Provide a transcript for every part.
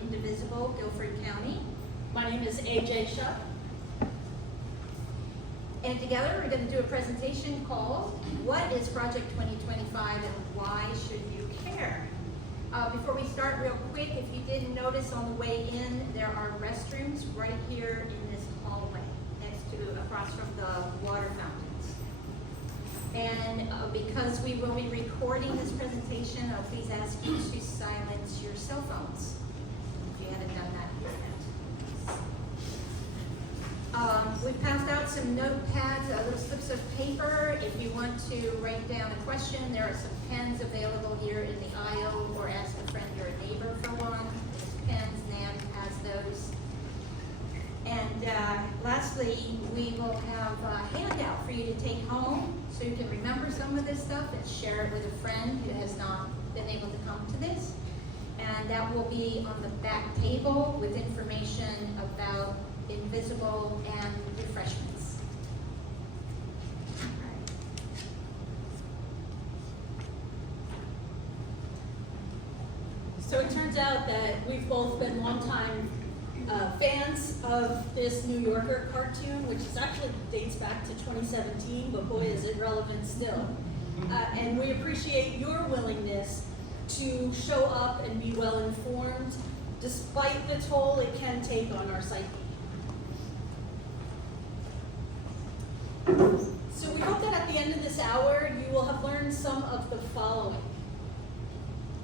indivisible Guilford County. My name is AJ Shuck. And together we're going to do a presentation called What is Project 2025 and Why Should You Care? Before we start, real quick, if you didn't notice on the way in, there are restrooms right here in this hallway, across from the water fountains. And because we will be recording this presentation, I'll please ask you to silence your cell phones if you haven't done that yet. We've passed out some notepads, little slips of paper. If you want to write down a question, there are some pens available here in the aisle, or ask a friend or a neighbor for one. There's pens, Nan has those. And lastly, we will have a handout for you to take home so you can remember some of this stuff and share it with a friend who has not been able to come to this. And that will be on the back table with information about invisible and refreshments. So it turns out that we've both been longtime fans of this New Yorker cartoon, which is actually dates back to 2017, but boy is it relevant still. And we appreciate your willingness to show up and be well informed, despite the toll it can take on our psyche. So we hope that at the end of this hour, you will have learned some of the following.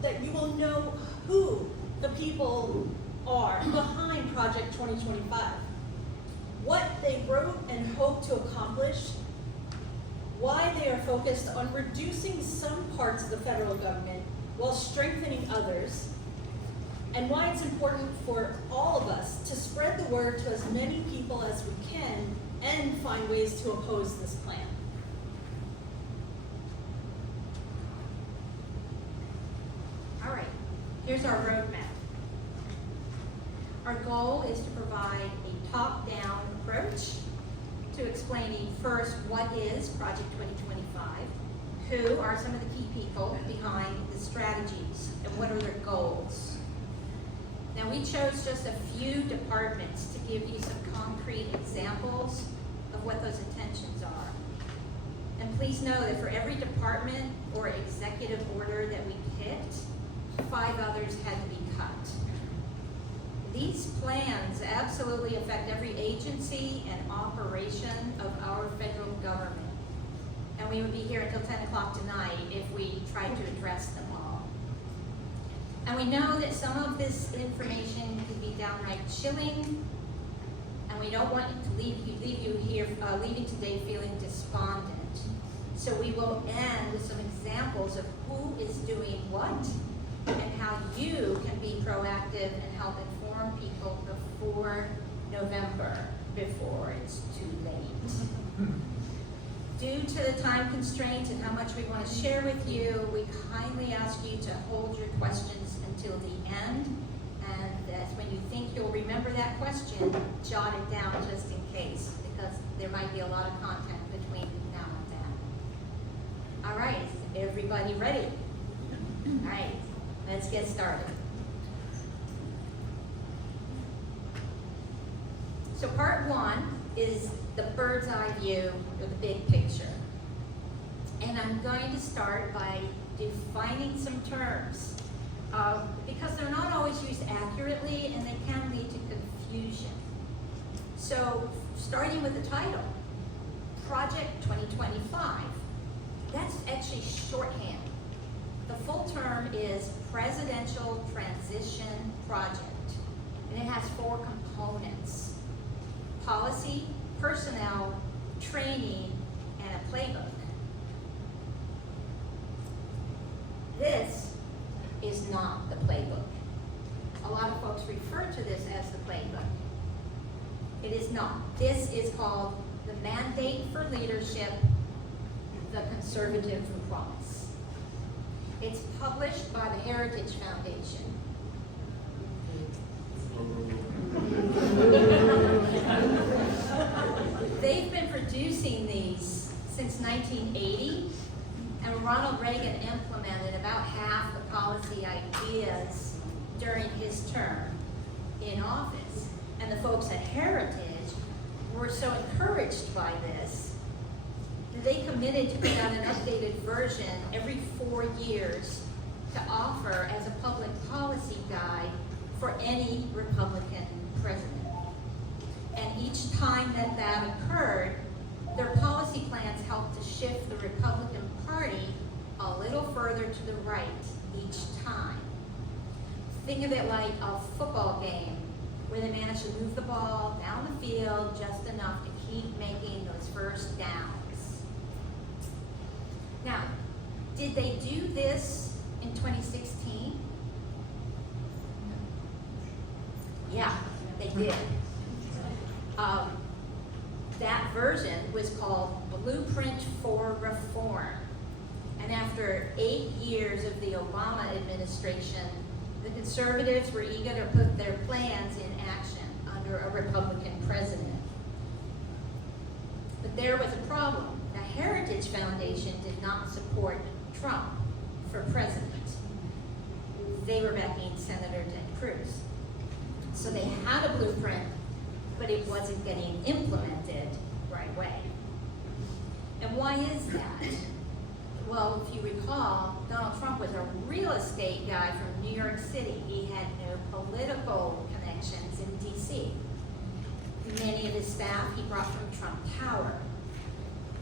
That you will know who the people are behind Project 2025, what they wrote and hope to accomplish, why they are focused on reducing some parts of the federal government while strengthening others, and why it's important for all of us to spread the word to as many people as we can and find ways to oppose this plan. All right, here's our roadmap. Our goal is to provide a top-down approach to explaining first what is Project 2025, who are some of the key people behind the strategies, and what are their goals. Now, we chose just a few departments to give you some concrete examples of what those intentions are. And please know that for every department or executive order that we picked, 5 others had to be cut. These plans absolutely affect every agency and operation of our federal government. And we would be here until 10 o'clock tonight if we tried to address them all. And we know that some of this information can be downright chilling, and we don't want to leave you here leaving today feeling despondent. So we will end with some examples of who is doing what and how you can be proactive and help inform people before November, before it's too late. Due to the time constraints and how much we want to share with you, we kindly ask you to hold your questions until the end. And that's when you think you'll remember that question, jot it down just in case, because there might be a lot of content between now and then. All right, is everybody ready? All right, let's get started. So part 1 is the bird's eye view, or the big picture. And I'm going to start by defining some terms, because they're not always used accurately and they can lead to confusion. So starting with the title, Project 2025, that's actually shorthand. The full term is Presidential Transition Project, and it has 4 components: policy, personnel, training, and a playbook. This is not the playbook. A lot of folks refer to this as the playbook. It is not. This is called the Mandate for Leadership, the Conservative Promise. It's published by the Heritage Foundation. They've been producing these since 1980, and Ronald Reagan implemented about half the policy ideas during his term. in office. And the folks at Heritage were so encouraged by this that they committed to put out an updated version every 4 years to offer as a public policy guide for any Republican president. And each time that that occurred, their policy plans helped to shift the Republican Party a little further to the right each time. Think of it like a football game where they manage to move the ball down the field just enough to keep making those first downs. Now, did they do this in 2016? Yeah, they did. That version was called Blueprint for Reform. And after 8 years of the Obama administration, the conservatives were eager to put their plans in action under a Republican president. But there was a problem. The Heritage Foundation did not support Trump for president. They were backing Senator Ted Cruz. So they had a blueprint, but it wasn't getting implemented right away. And why is that? Well, if you recall, Donald Trump was a real estate guy from New York City. He had no political connections in DC. Many of his staff he brought from Trump Tower.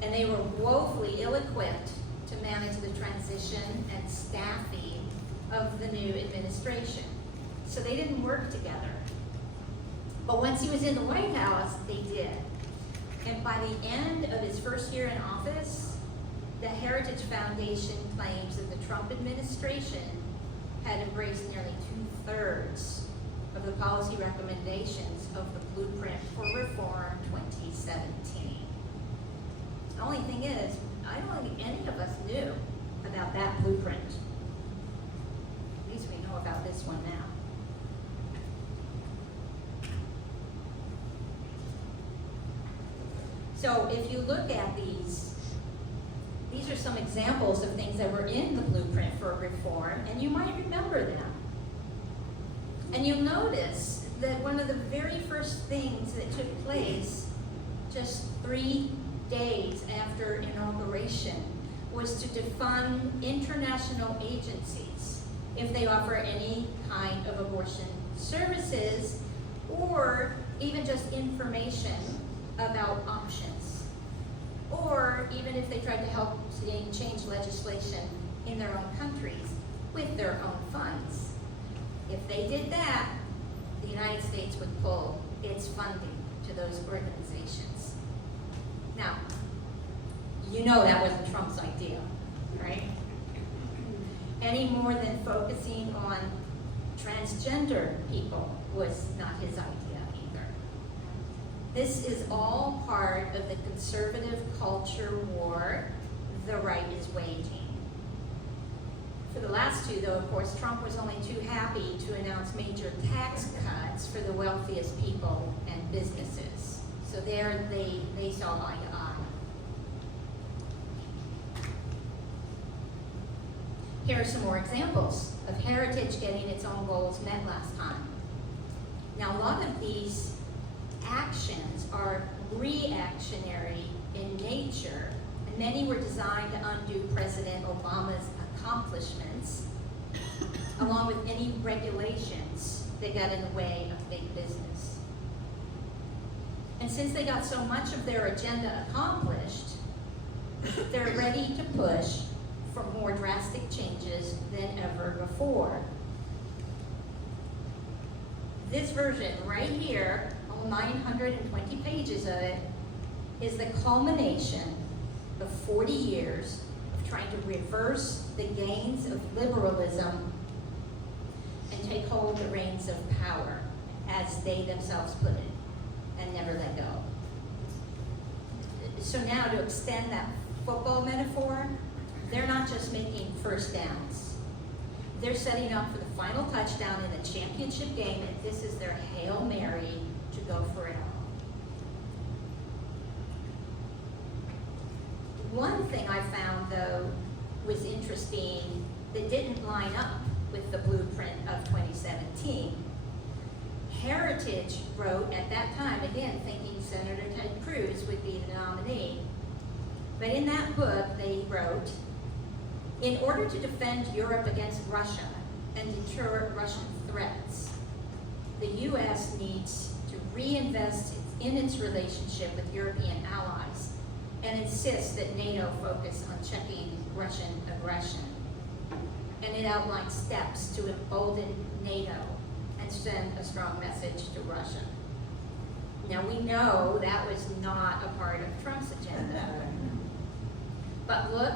And they were woefully ill-equipped to manage the transition and staffing of the new administration. So they didn't work together. But once he was in the White House, they did. And by the end of his first year in office, the Heritage Foundation claims that the Trump administration had embraced nearly 2/3 of the policy recommendations of the Blueprint for Reform 2017. The only thing is, I don't think any of us knew about that blueprint. At least we know about this one now. So if you look at these are some examples of things that were in the Blueprint for Reform, and you might remember them. And you'll notice that one of the very first things that took place just 3 days after inauguration was to defund international agencies if they offer any kind of abortion services or even just information about options, or even if they tried to help change legislation in their own countries with their own funds. If they did that, the United States would pull its funding to those organizations. Now, you know that wasn't Trump's idea, right? Any more than focusing on transgender people was not his idea either. This is all part of the conservative culture war the right is waging. For the last two, though, of course, Trump was only too happy to announce major tax cuts for the wealthiest people and businesses. So there they saw eye to eye. Here are some more examples of Heritage getting its own goals met last time. Now, a lot of these actions are reactionary in nature, and many were designed to undo President Obama's accomplishments, along with any regulations that got in the way of big business. And since they got so much of their agenda accomplished, they're ready to push for more drastic changes than ever before. This version right here, all 920 pages of it, is the culmination of 40 years of trying to reverse the gains of liberalism and take hold of the reins of power, as they themselves put it, and never let go. So now, to extend that football metaphor, they're not just making first downs. They're setting up for the final touchdown in the championship game, and this is their Hail Mary to go for it all. One thing I found, though, was interesting that didn't line up with the blueprint of 2017. Heritage wrote at that time, again, thinking Senator Ted Cruz would be the nominee. But in that book, they wrote, in order to defend Europe against Russia and deter Russian threats, the U.S. needs to reinvest in its relationship with European allies and insist that NATO focus on checking Russian aggression. And it outlines steps to embolden NATO and send a strong message to Russia. Now we know that was not a part of Trump's agenda. But look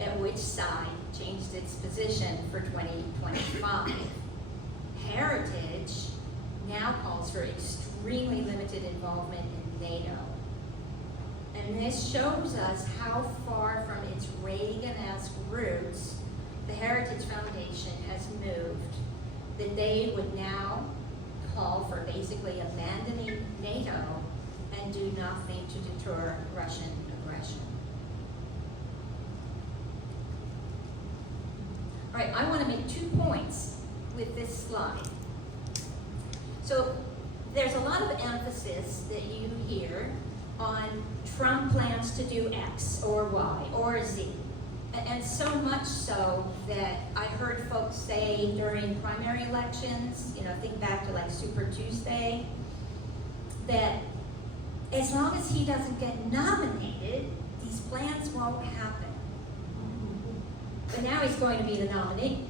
at which side changed its position for 2025. Heritage now calls for extremely limited involvement in NATO. And this shows us how far from its Reagan-esque roots the Heritage Foundation has moved, that they would now call for basically abandoning NATO and do nothing to deter Russian aggression. All right, I want to make 2 points with this slide. So there's a lot of emphasis that you hear on Trump plans to do X or Y or Z. And so much so that I heard folks say during primary elections, think back to like Super Tuesday, that as long as he doesn't get nominated, these plans won't happen. But now he's going to be the nominee.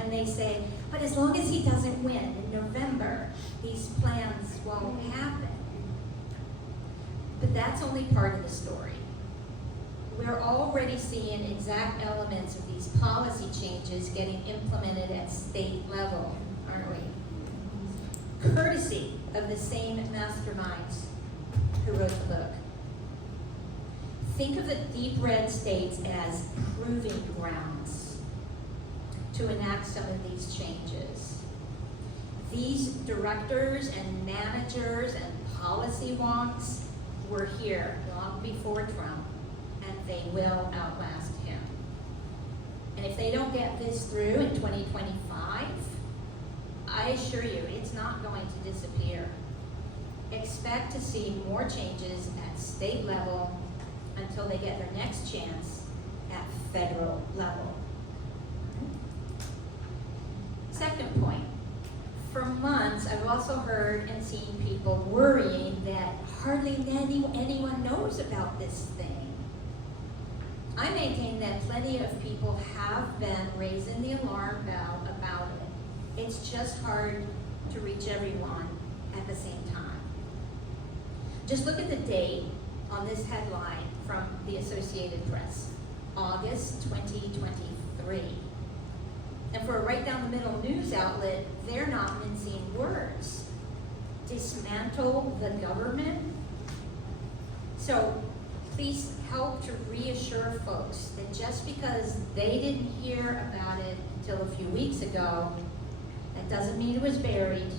And they say, but as long as he doesn't win in November, these plans won't happen. But that's only part of the story. We're already seeing exact elements of these policy changes getting implemented at state level, aren't we? Courtesy of the same masterminds who wrote the book. Think of the deep red states as proving grounds to enact some of these changes. These directors and managers and policy wonks were here long before Trump, and they will outlast him. And if they don't get this through in 2025, I assure you it's not going to disappear. Expect to see more changes at state level until they get their next chance at federal level. Second point, for months I've also heard and seen people worrying that hardly anyone knows about this thing. I maintain that plenty of people have been raising the alarm bell about it. It's just hard to reach everyone at the same time. Just look at the date on this headline from the Associated Press, August 2023. And for a right down the middle news outlet, they're not mincing words. Dismantle the government? So please help to reassure folks that just because they didn't hear about it until a few weeks ago, that doesn't mean it was buried.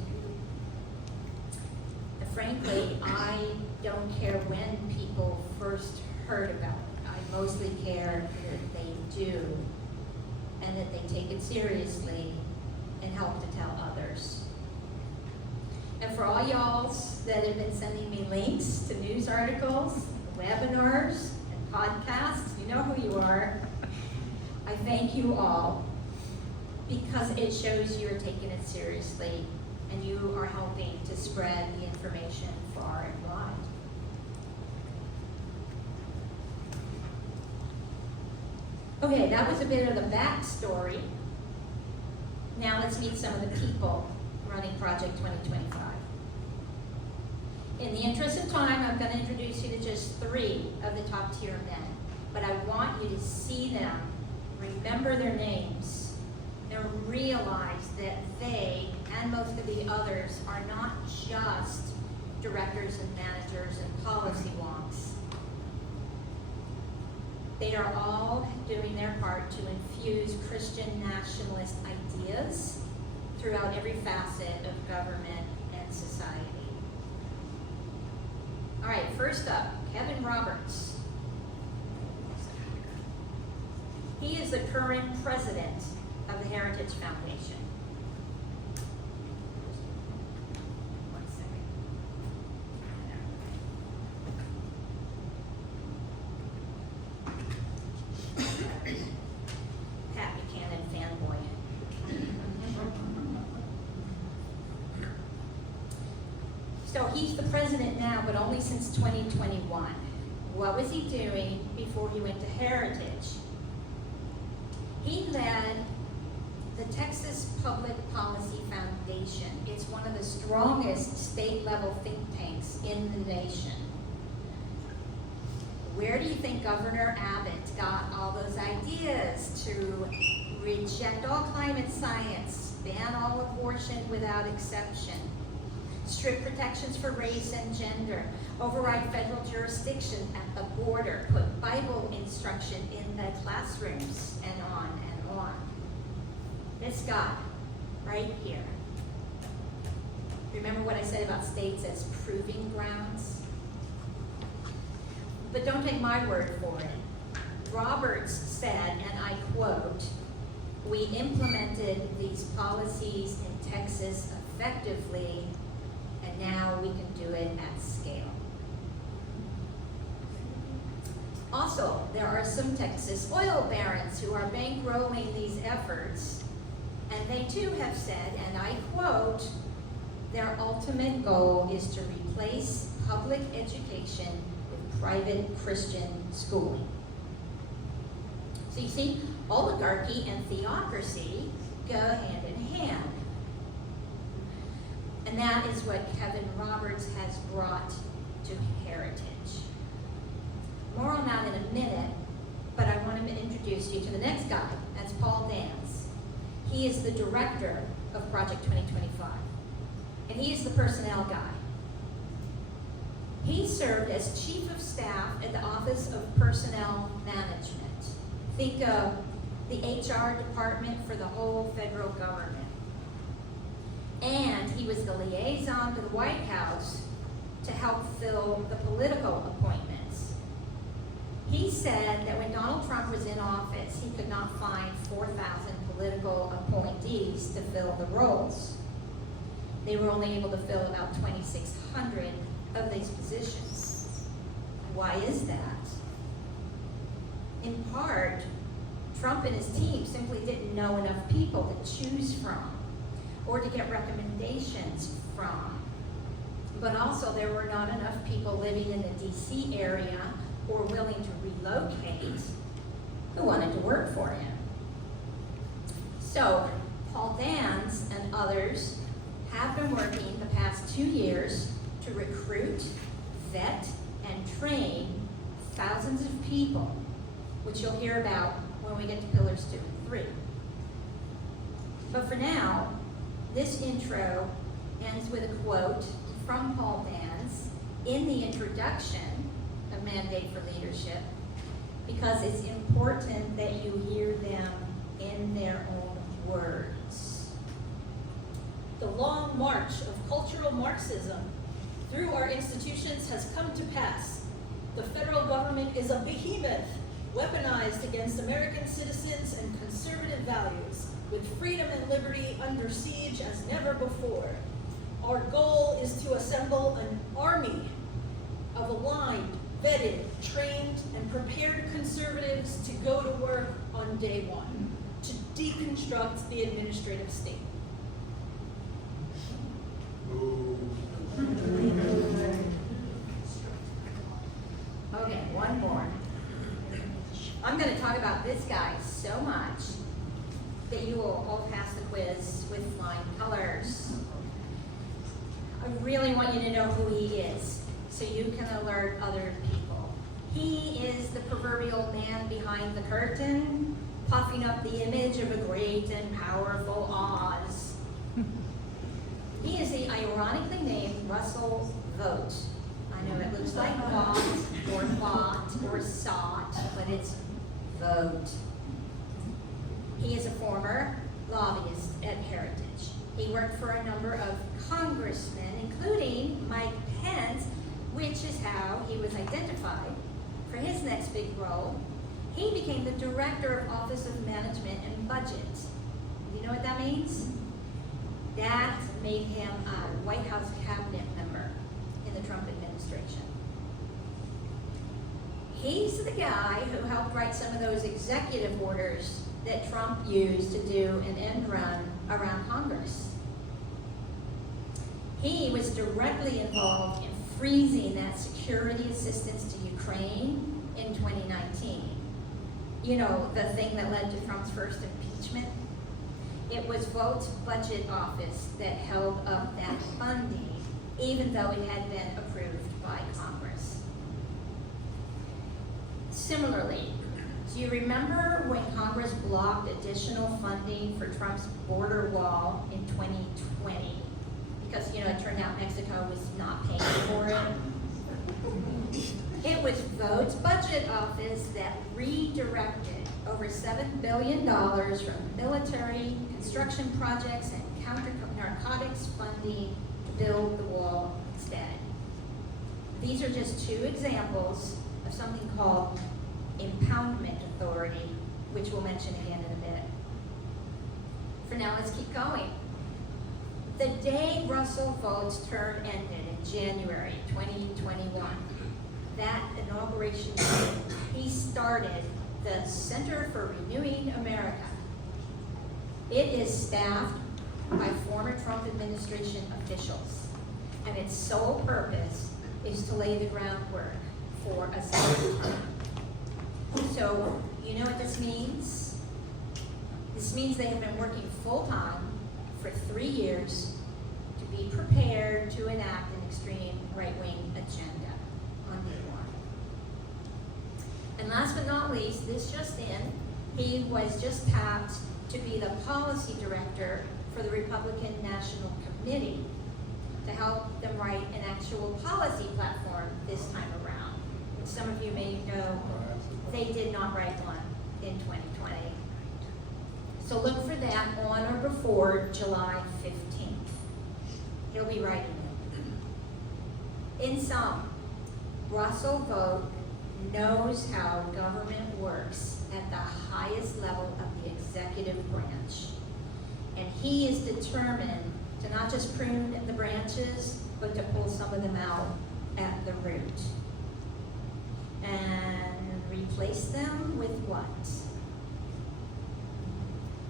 And frankly, I don't care when people first heard about it. I mostly care that they do, and that they take it seriously and help to tell others. And for all y'alls that have been sending me links to news articles, webinars, and podcasts, you know who you are. I thank you all because it shows you're taking it seriously and you are helping to spread the information far and wide. Okay, that was a bit of the backstory. Now let's meet some of the people running Project 2025. In the interest of time, I'm going to introduce you to just 3 of the top tier men, but I want you to see them, remember their names, and realize that they and most of the others are not just directors and managers and policy wonks. They are all doing their part to infuse Christian nationalist ideas throughout every facet of government and society. All right, first up, Kevin Roberts. He is the current president of the Heritage Foundation. 1 So he's the president now, but only since 2021. What was he doing before he went to Heritage? He led the Texas Public Policy Foundation. It's one of the strongest state-level think tanks in the nation. Where do you think Governor Abbott got all those ideas to reject all climate science, ban all abortion without exception, strip protections for race and gender, override federal jurisdiction at the border, put Bible instruction in the classrooms, and on and on? This guy, right here. Remember what I said about states as proving grounds? But don't take my word for it. Roberts said, and I quote, "We implemented these policies in Texas effectively, and now we can do it at scale." Also, there are some Texas oil barons who are bankrolling these efforts, and they too have said, and I quote, "Their ultimate goal is to replace public education with private Christian schooling." So you see, oligarchy and theocracy go hand in hand. And that is what Kevin Roberts has brought to Heritage. More on that in a minute, but I want to introduce you to the next guy. That's Paul Dans. He is the director of Project 2025, and he is the personnel guy. He served as chief of staff at the Office of Personnel Management. Think of the HR department for the whole federal government. And he was the liaison to the White House to help fill the political appointments. He said that when Donald Trump was in office, he could not find 4,000 political appointees to fill the roles. They were only able to fill about 2,600 of these positions. Why is that? In part, Trump and his team simply didn't know enough people to choose from or to get recommendations from. But also there were not enough people living in the DC area or willing to relocate who wanted to work for him. So Paul Dans and others have been working the past 2 years to recruit, vet, and train thousands of people, which you'll hear about when we get to Pillars 2 and 3. But for now, this intro ends with a quote from Paul Dans in the introduction of Mandate for Leadership, because it's important that you hear them in their own words. The long march of cultural Marxism through our institutions has come to pass. The federal government is a behemoth weaponized against American citizens and conservative values, with freedom and liberty under siege as never before. Our goal is to assemble an army of aligned, vetted, trained, and prepared conservatives to go to work on day one, to deconstruct the administrative state. Okay, one more. I'm going to talk about this guy so much that you will all pass the quiz with flying colors. I really want you to know who he is so you can alert other people. He is the proverbial man behind the curtain, puffing up the image of a great and powerful Oz. He is the ironically named Russell Vogt. I know it looks like Vought or Bought or Sought, but it's Vogt. He is a former lobbyist at Heritage. He worked for a number of congressmen, including Mike Pence, which is how he was identified for his next big role. He became the director of Office of Management and Budget. Do you know what that means? That made him a White House cabinet member in the Trump administration. He's the guy who helped write some of those executive orders that Trump used to do an end run around Congress. He was directly involved in freezing that security assistance to Ukraine in 2019. You know, the thing that led to Trump's first impeachment? It was Vought's budget office that held up that funding, even though it had been approved by Congress. Similarly, do you remember when Congress blocked additional funding for Trump's border wall in 2020? Because, you know, it turned out Mexico was not paying for it. It was Vought's budget office that redirected over $7 billion from military, construction projects, and counter-narcotics funding to build the wall instead. These are just two examples of something called impoundment authority, which we'll mention again in a bit. For now, let's keep going. The day Russell Vought's term ended in January 2021, that inauguration day, he started the Center for Renewing America. It is staffed by former Trump administration officials, and its sole purpose is to lay the groundwork for a second term. So, you know what this means? This means they have been working full-time for 3 years to be prepared to enact an extreme right-wing agenda on day one. And last but not least, this just in, he was just tapped to be the policy director for the Republican National Committee to help them write an actual policy platform this time around. And some of you may know they did not write one in 2020. So look for that on or before July 15th. He'll be writing it. In sum, Russell Vought knows how government works at the highest level of the executive branch. And he is determined to not just prune the branches, but to pull some of them out at the root. And replace them with what?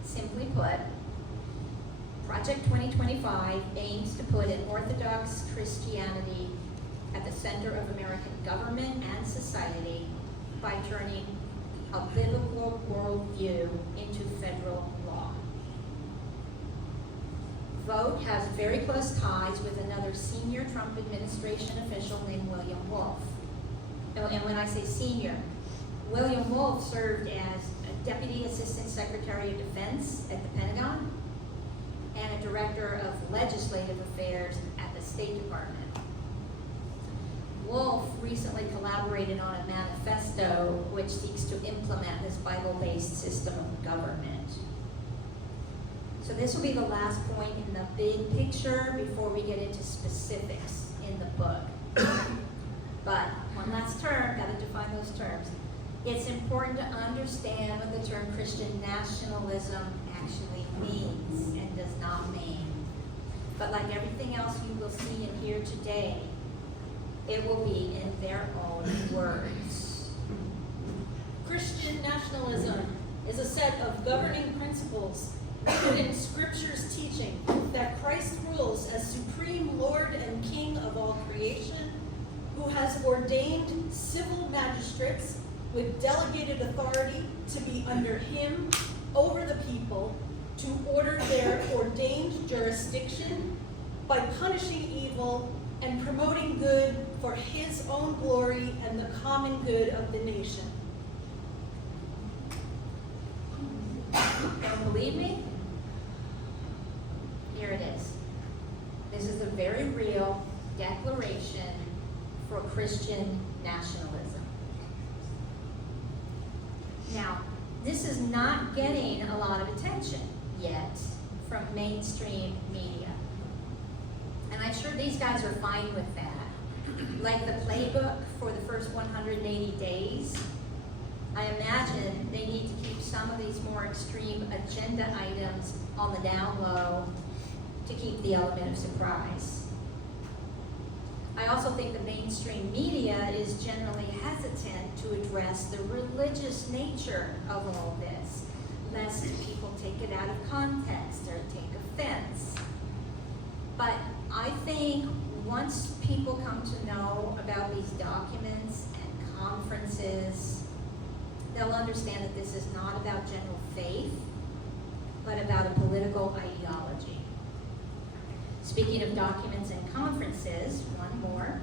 Simply put, Project 2025 aims to put an Orthodox Christianity at the center of American government and society by turning a biblical worldview into federal law. Vought has very close ties with another senior Trump administration official named William Wolf. Oh, and when I say senior, William Wolf served as a Deputy Assistant Secretary of Defense at the Pentagon and a Director of Legislative Affairs at the State Department. Wolf recently collaborated on a manifesto which seeks to implement this Bible-based system of government. So this will be the last point in the big picture before we get into specifics in the book. But one last term, got to define those terms. It's important to understand what the term Christian nationalism actually means and does not mean. But like everything else you will see and hear today, it will be in their own words. Christian nationalism is a set of governing principles rooted in Scripture's teaching that Christ rules as supreme Lord and King of all creation, who has ordained civil magistrates with delegated authority to be under him over the people to order their ordained jurisdiction by punishing evil and promoting good for his own glory and the common good of the nation. Don't believe me? Here it is. This is a very real declaration for Christian nationalism. Now, this is not getting a lot of attention yet from mainstream media. And I'm sure these guys are fine with that. Like the playbook for the first 180 days, I imagine they need to keep some of these more extreme agenda items on the down low to keep the element of surprise. I also think the mainstream media is generally hesitant to address the religious nature of all this, lest people take it out of context or take offense. But I think once people come to know about these documents and conferences, they'll understand that this is not about general faith, but about a political ideology. Speaking of documents and conferences, one more.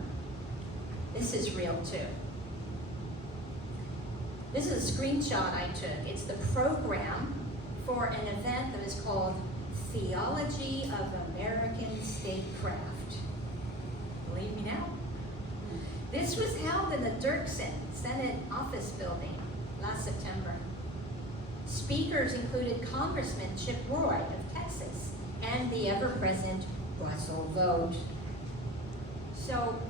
This is real too. This is a screenshot I took. It's the program for an event that is called Theology of American Statecraft. Believe me now? This was held in the Dirksen Senate Office Building last September. Speakers included Congressman Chip Roy of Texas and the ever-present Russell Vought. So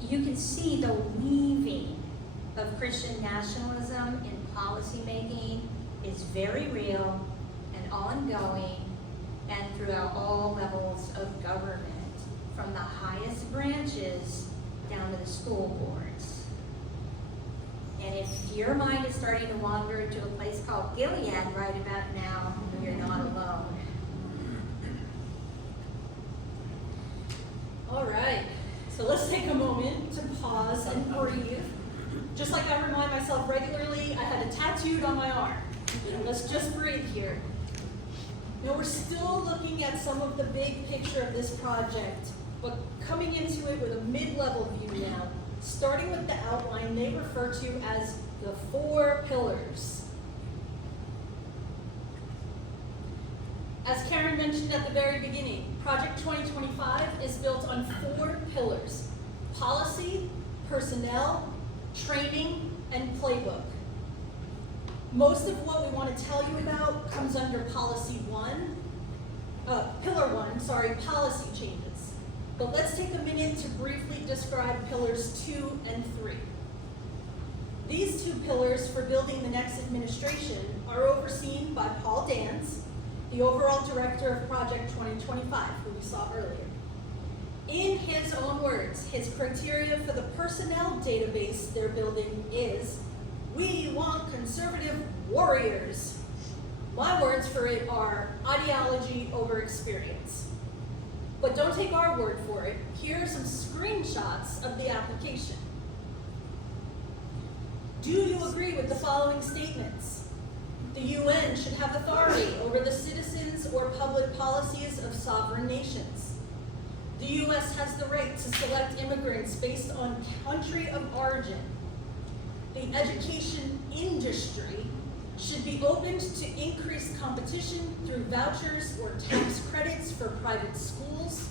you can see the weaving of Christian nationalism in policymaking is very real and ongoing and throughout all levels of government, from the highest branches down to the school boards. And if your mind is starting to wander to a place called Gilead right about now, you're not alone. All right, so let's take a moment to pause and breathe. Just like I remind myself regularly, I had it tattooed on my arm. Let's just breathe here. Now we're still looking at some of the big picture of this project, but coming into it with a mid-level view now, starting with the outline they refer to as the 4 pillars. As Karen mentioned at the very beginning, Project 2025 is built on 4 pillars: policy, personnel, training, and playbook. Most of what we want to tell you about comes under pillar 1, policy changes. But let's take a minute to briefly describe pillars 2 and 3. These 2 pillars for building the next administration are overseen by Paul Dance, the overall director of Project 2025, who we saw earlier. In his own words, his criteria for the personnel database they're building is, we want conservative warriors. My words for it are ideology over experience. But don't take our word for it. Here are some screenshots of the application. Do you agree with the following statements? The UN should have authority over the citizens or public policies of sovereign nations. The U.S. has the right to select immigrants based on country of origin. The education industry should be opened to increased competition through vouchers or tax credits for private schools.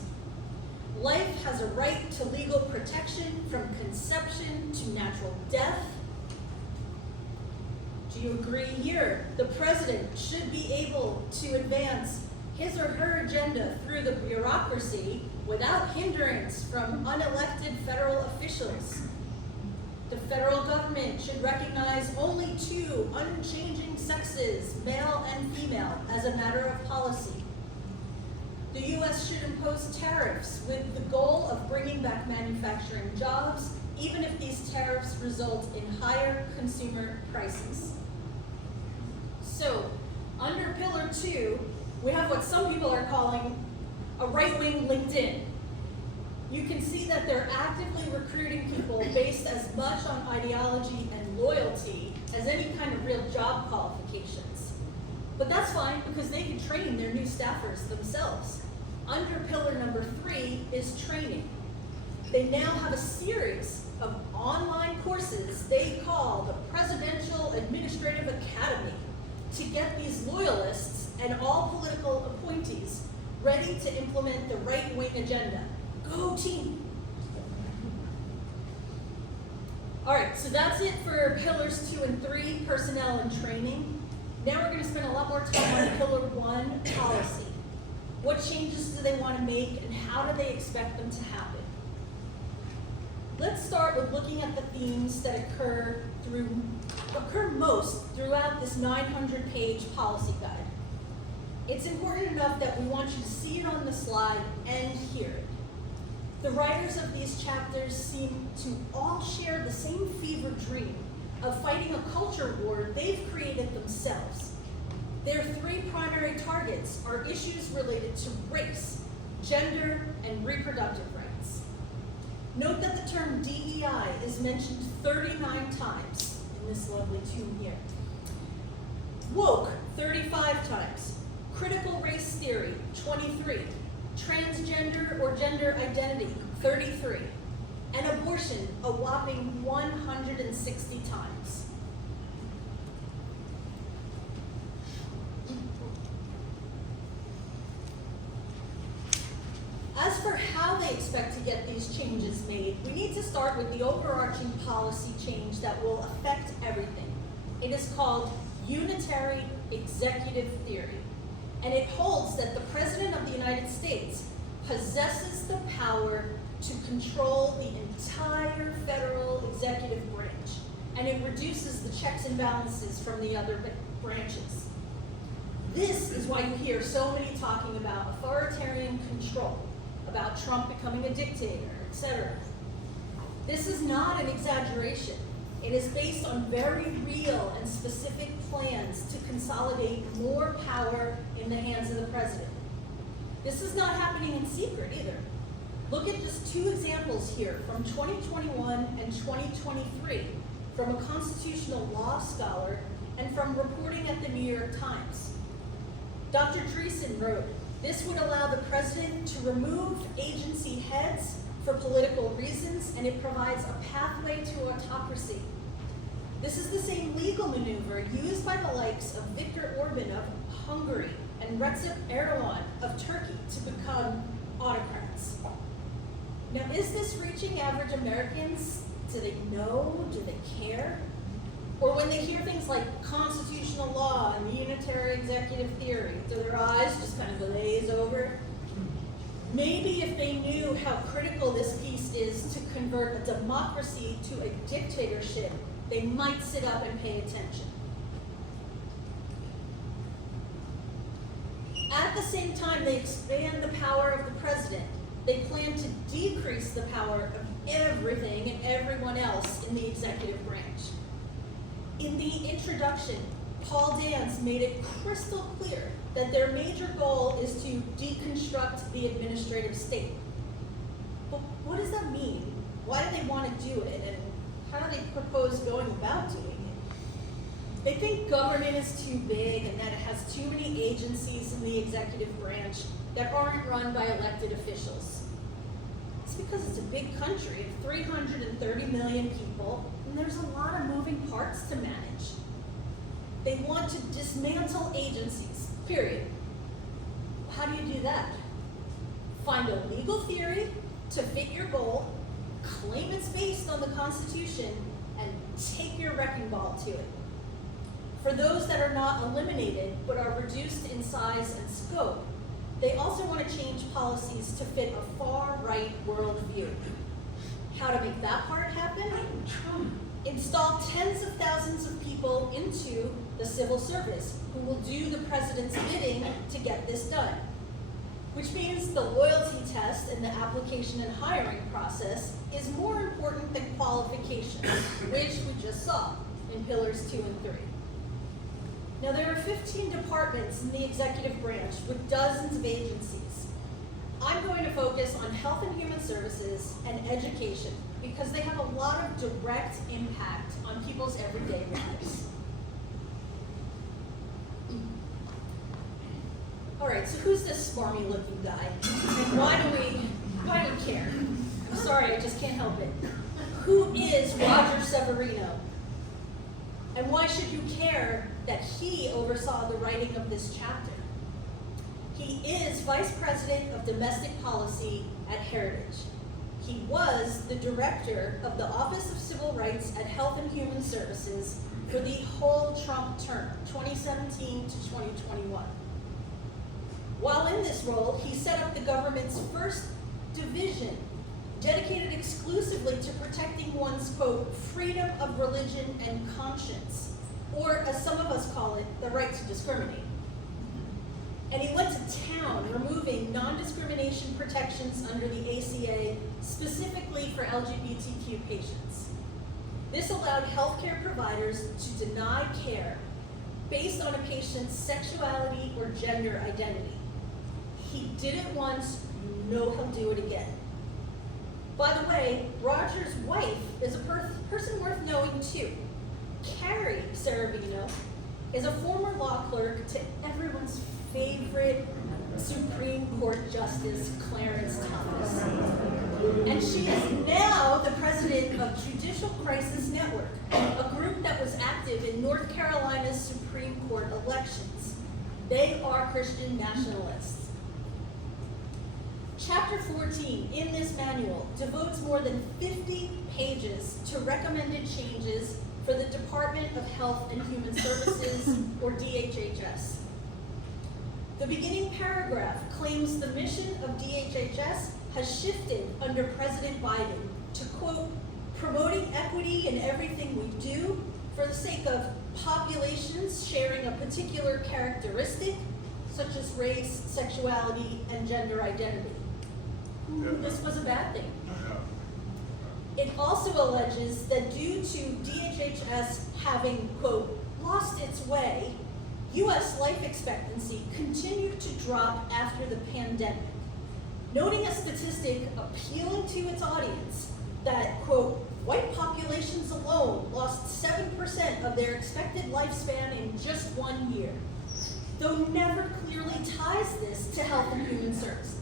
Life has a right to legal protection from conception to natural death. Do you agree here? The president should be able to advance his or her agenda through the bureaucracy without hindrance from unelected federal officials. The federal government should recognize only 2 unchanging sexes, male and female, as a matter of policy. The U.S. should impose tariffs with the goal of bringing back manufacturing jobs, even if these tariffs result in higher consumer prices. So, under Pillar 2, we have what some people are calling a right-wing LinkedIn. You can see that they're actively recruiting people based as much on ideology and loyalty as any kind of real job qualifications. But that's fine, because they can train their new staffers themselves. Under pillar number 3 is training. They now have a series of online courses they call the Presidential Administrative Academy to get these loyalists and all political appointees ready to implement the right-wing agenda. Go team! All right, so that's it for pillars 2 and 3, personnel and training. Now we're going to spend a lot more time on pillar 1, policy. What changes do they want to make, and how do they expect them to happen? Let's start with looking at the themes that occur most throughout this 900-page policy guide. It's important enough that we want you to see it on the slide and hear it. The writers of these chapters seem to all share the same fever dream of fighting a culture war they've created themselves. Their 3 primary targets are issues related to race, gender, and reproductive rights. Note that the term DEI is mentioned 39 times in this lovely tune here. Woke, 35 times. Critical race theory, 23. Transgender or gender identity, 33. And abortion, a whopping 160 times. As for how they expect to get these changes made, we need to start with the overarching policy change that will affect everything. It is called unitary executive theory, and it holds that the President of the United States possesses the power to control the entire federal executive branch, and it reduces the checks and balances from the other branches. This is why you hear so many talking about authoritarian control, about Trump becoming a dictator, etc. This is not an exaggeration. It is based on very real and specific plans to consolidate more power in the hands of the president. This is not happening in secret either. Look at just two examples here from 2021 and 2023 from a constitutional law scholar and from reporting at the New York Times. Dr. Dreesen wrote, "This would allow the president to remove agency heads for political reasons, and it provides a pathway to autocracy." This is the same legal maneuver used by the likes of Viktor Orban of Hungary and Recep Erdogan of Turkey to become autocrats. Now, is this reaching average Americans? Do they know? Do they care? Or when they hear things like constitutional law and the unitary executive theory, do their eyes just kind of glaze over? Maybe if they knew how critical this piece is to convert a democracy to a dictatorship, they might sit up and pay attention. At the same time they expand the power of the president, they plan to decrease the power of everything and everyone else in the executive branch. In the introduction, Paul Dance made it crystal clear that their major goal is to deconstruct the administrative state. But what does that mean? Why do they want to do it? And how do they propose going about doing it? They think government is too big and that it has too many agencies in the executive branch that aren't run by elected officials. It's because it's a big country of 330 million people, and there's a lot of moving parts to manage. They want to dismantle agencies, period. How do you do that? Find a legal theory to fit your goal, claim it's based on the Constitution, and take your wrecking ball to it. For those that are not eliminated but are reduced in size and scope, they also want to change policies to fit a far-right worldview. How to make that part happen? Install tens of thousands of people into the civil service who will do the president's bidding to get this done. Which means the loyalty test and the application and hiring process is more important than qualifications, which we just saw in Pillars 2 and 3. Now there are 15 departments in the executive branch with dozens of agencies. I'm going to focus on health and human services and education because they have a lot of direct impact on people's everyday lives. All right, so who's this smarmy looking guy? And why do we care? I'm sorry, I just can't help it. Who is Roger Severino? And why should you care that he oversaw the writing of this chapter? He is Vice President of Domestic Policy at Heritage. He was the Director of the Office of Civil Rights at Health and Human Services for the whole Trump term, 2017 to 2021. While in this role, he set up the government's first division dedicated exclusively to protecting one's, quote, freedom of religion and conscience, or as some of us call it, the right to discriminate. And he went to town removing non-discrimination protections under the ACA, specifically for LGBTQ patients. This allowed healthcare providers to deny care based on a patient's sexuality or gender identity. He did it once, you know he'll do it again. By the way, Roger's wife is a person worth knowing too. Carrie Saravino is a former law clerk to everyone's favorite Supreme Court Justice, Clarence Thomas. And she is now the president of Judicial Crisis Network, a group that was active in North Carolina's Supreme Court elections. They are Christian nationalists. Chapter 14 in this manual devotes more than 50 pages to recommended changes for the Department of Health and Human Services, or DHHS. The beginning paragraph claims the mission of DHHS has shifted under President Biden to, quote, promoting equity in everything we do for the sake of populations sharing a particular characteristic, such as race, sexuality, and gender identity. This was a bad thing. It also alleges that due to DHHS having, quote, lost its way, U.S. life expectancy continued to drop after the pandemic, noting a statistic appealing to its audience that, quote, white populations alone lost 7% of their expected lifespan in just 1 year, though never clearly ties this to health and human services.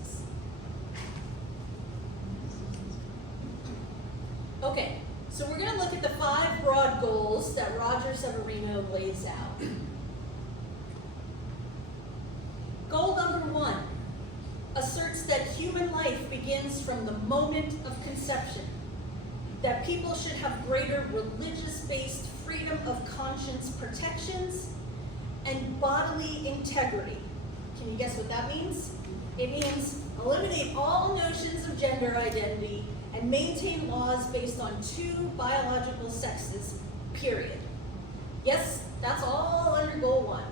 Okay, so we're going to look at the 5 broad goals that Roger Severino lays out. Goal number 1 asserts that human life begins from the moment of conception, that people should have greater religious-based freedom of conscience protections and bodily integrity. Can you guess what that means? It means eliminate all notions of gender identity and maintain laws based on 2 biological sexes, period. Yes, that's all under Goal 1.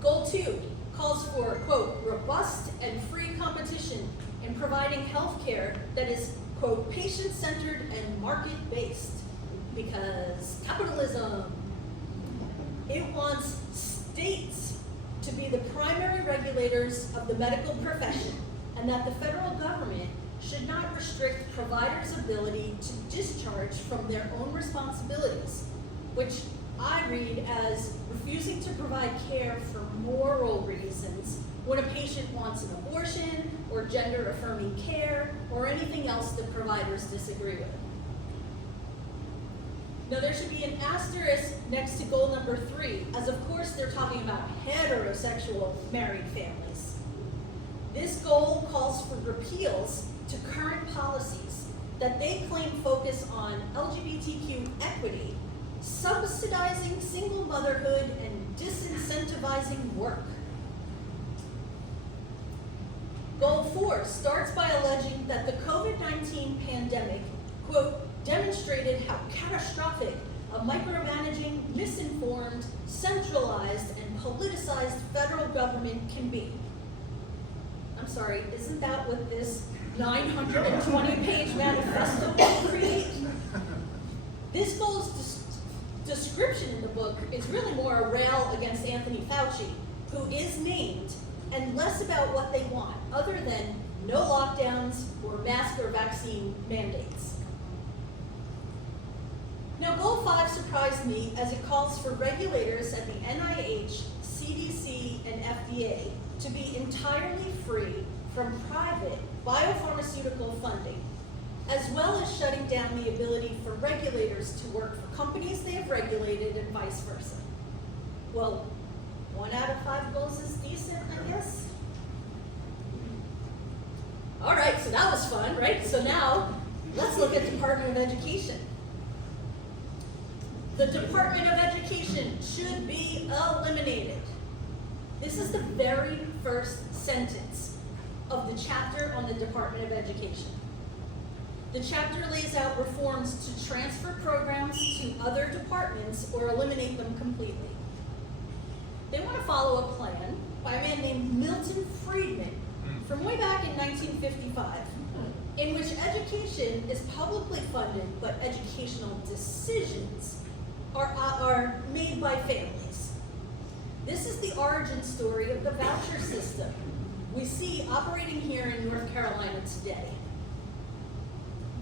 Goal 2 calls for, quote, robust and free competition in providing health care that is, quote, patient-centered and market-based, because capitalism. It wants states to be the primary regulators of the medical profession, and that the federal government should not restrict providers' ability to discharge from their own responsibilities, which I read as refusing to provide care for moral reasons when a patient wants an abortion or gender-affirming care or anything else that providers disagree with. Now there should be an asterisk next to goal number 3, as of course they're talking about heterosexual married families. This goal calls for repeals to current policies that they claim focus on LGBTQ equity, subsidizing single motherhood, and disincentivizing work. Goal 4 starts by alleging that the COVID-19 pandemic, quote, demonstrated how catastrophic a micromanaging, misinformed, centralized, and politicized federal government can be. I'm sorry, isn't that what this 920-page manifesto will create? This goal's description in the book is really more a rail against Anthony Fauci, who is named, and less about what they want, other than no lockdowns or mask or vaccine mandates. Now, Goal 5 surprised me as it calls for regulators at the NIH, CDC, and FDA to be entirely free from private biopharmaceutical funding, as well as shutting down the ability for regulators to work for companies they have regulated and vice versa. Well, 1 out of 5 goals is decent, I guess. All right, so that was fun, right? So now, let's look at Department of Education. The Department of Education should be eliminated. This is the very first sentence of the chapter on the Department of Education. The chapter lays out reforms to transfer programs to other departments or eliminate them completely. They want to follow a plan by a man named Milton Friedman from way back in 1955, in which education is publicly funded, but educational decisions are made by families. This is the origin story of the voucher system, we see operating here in North Carolina today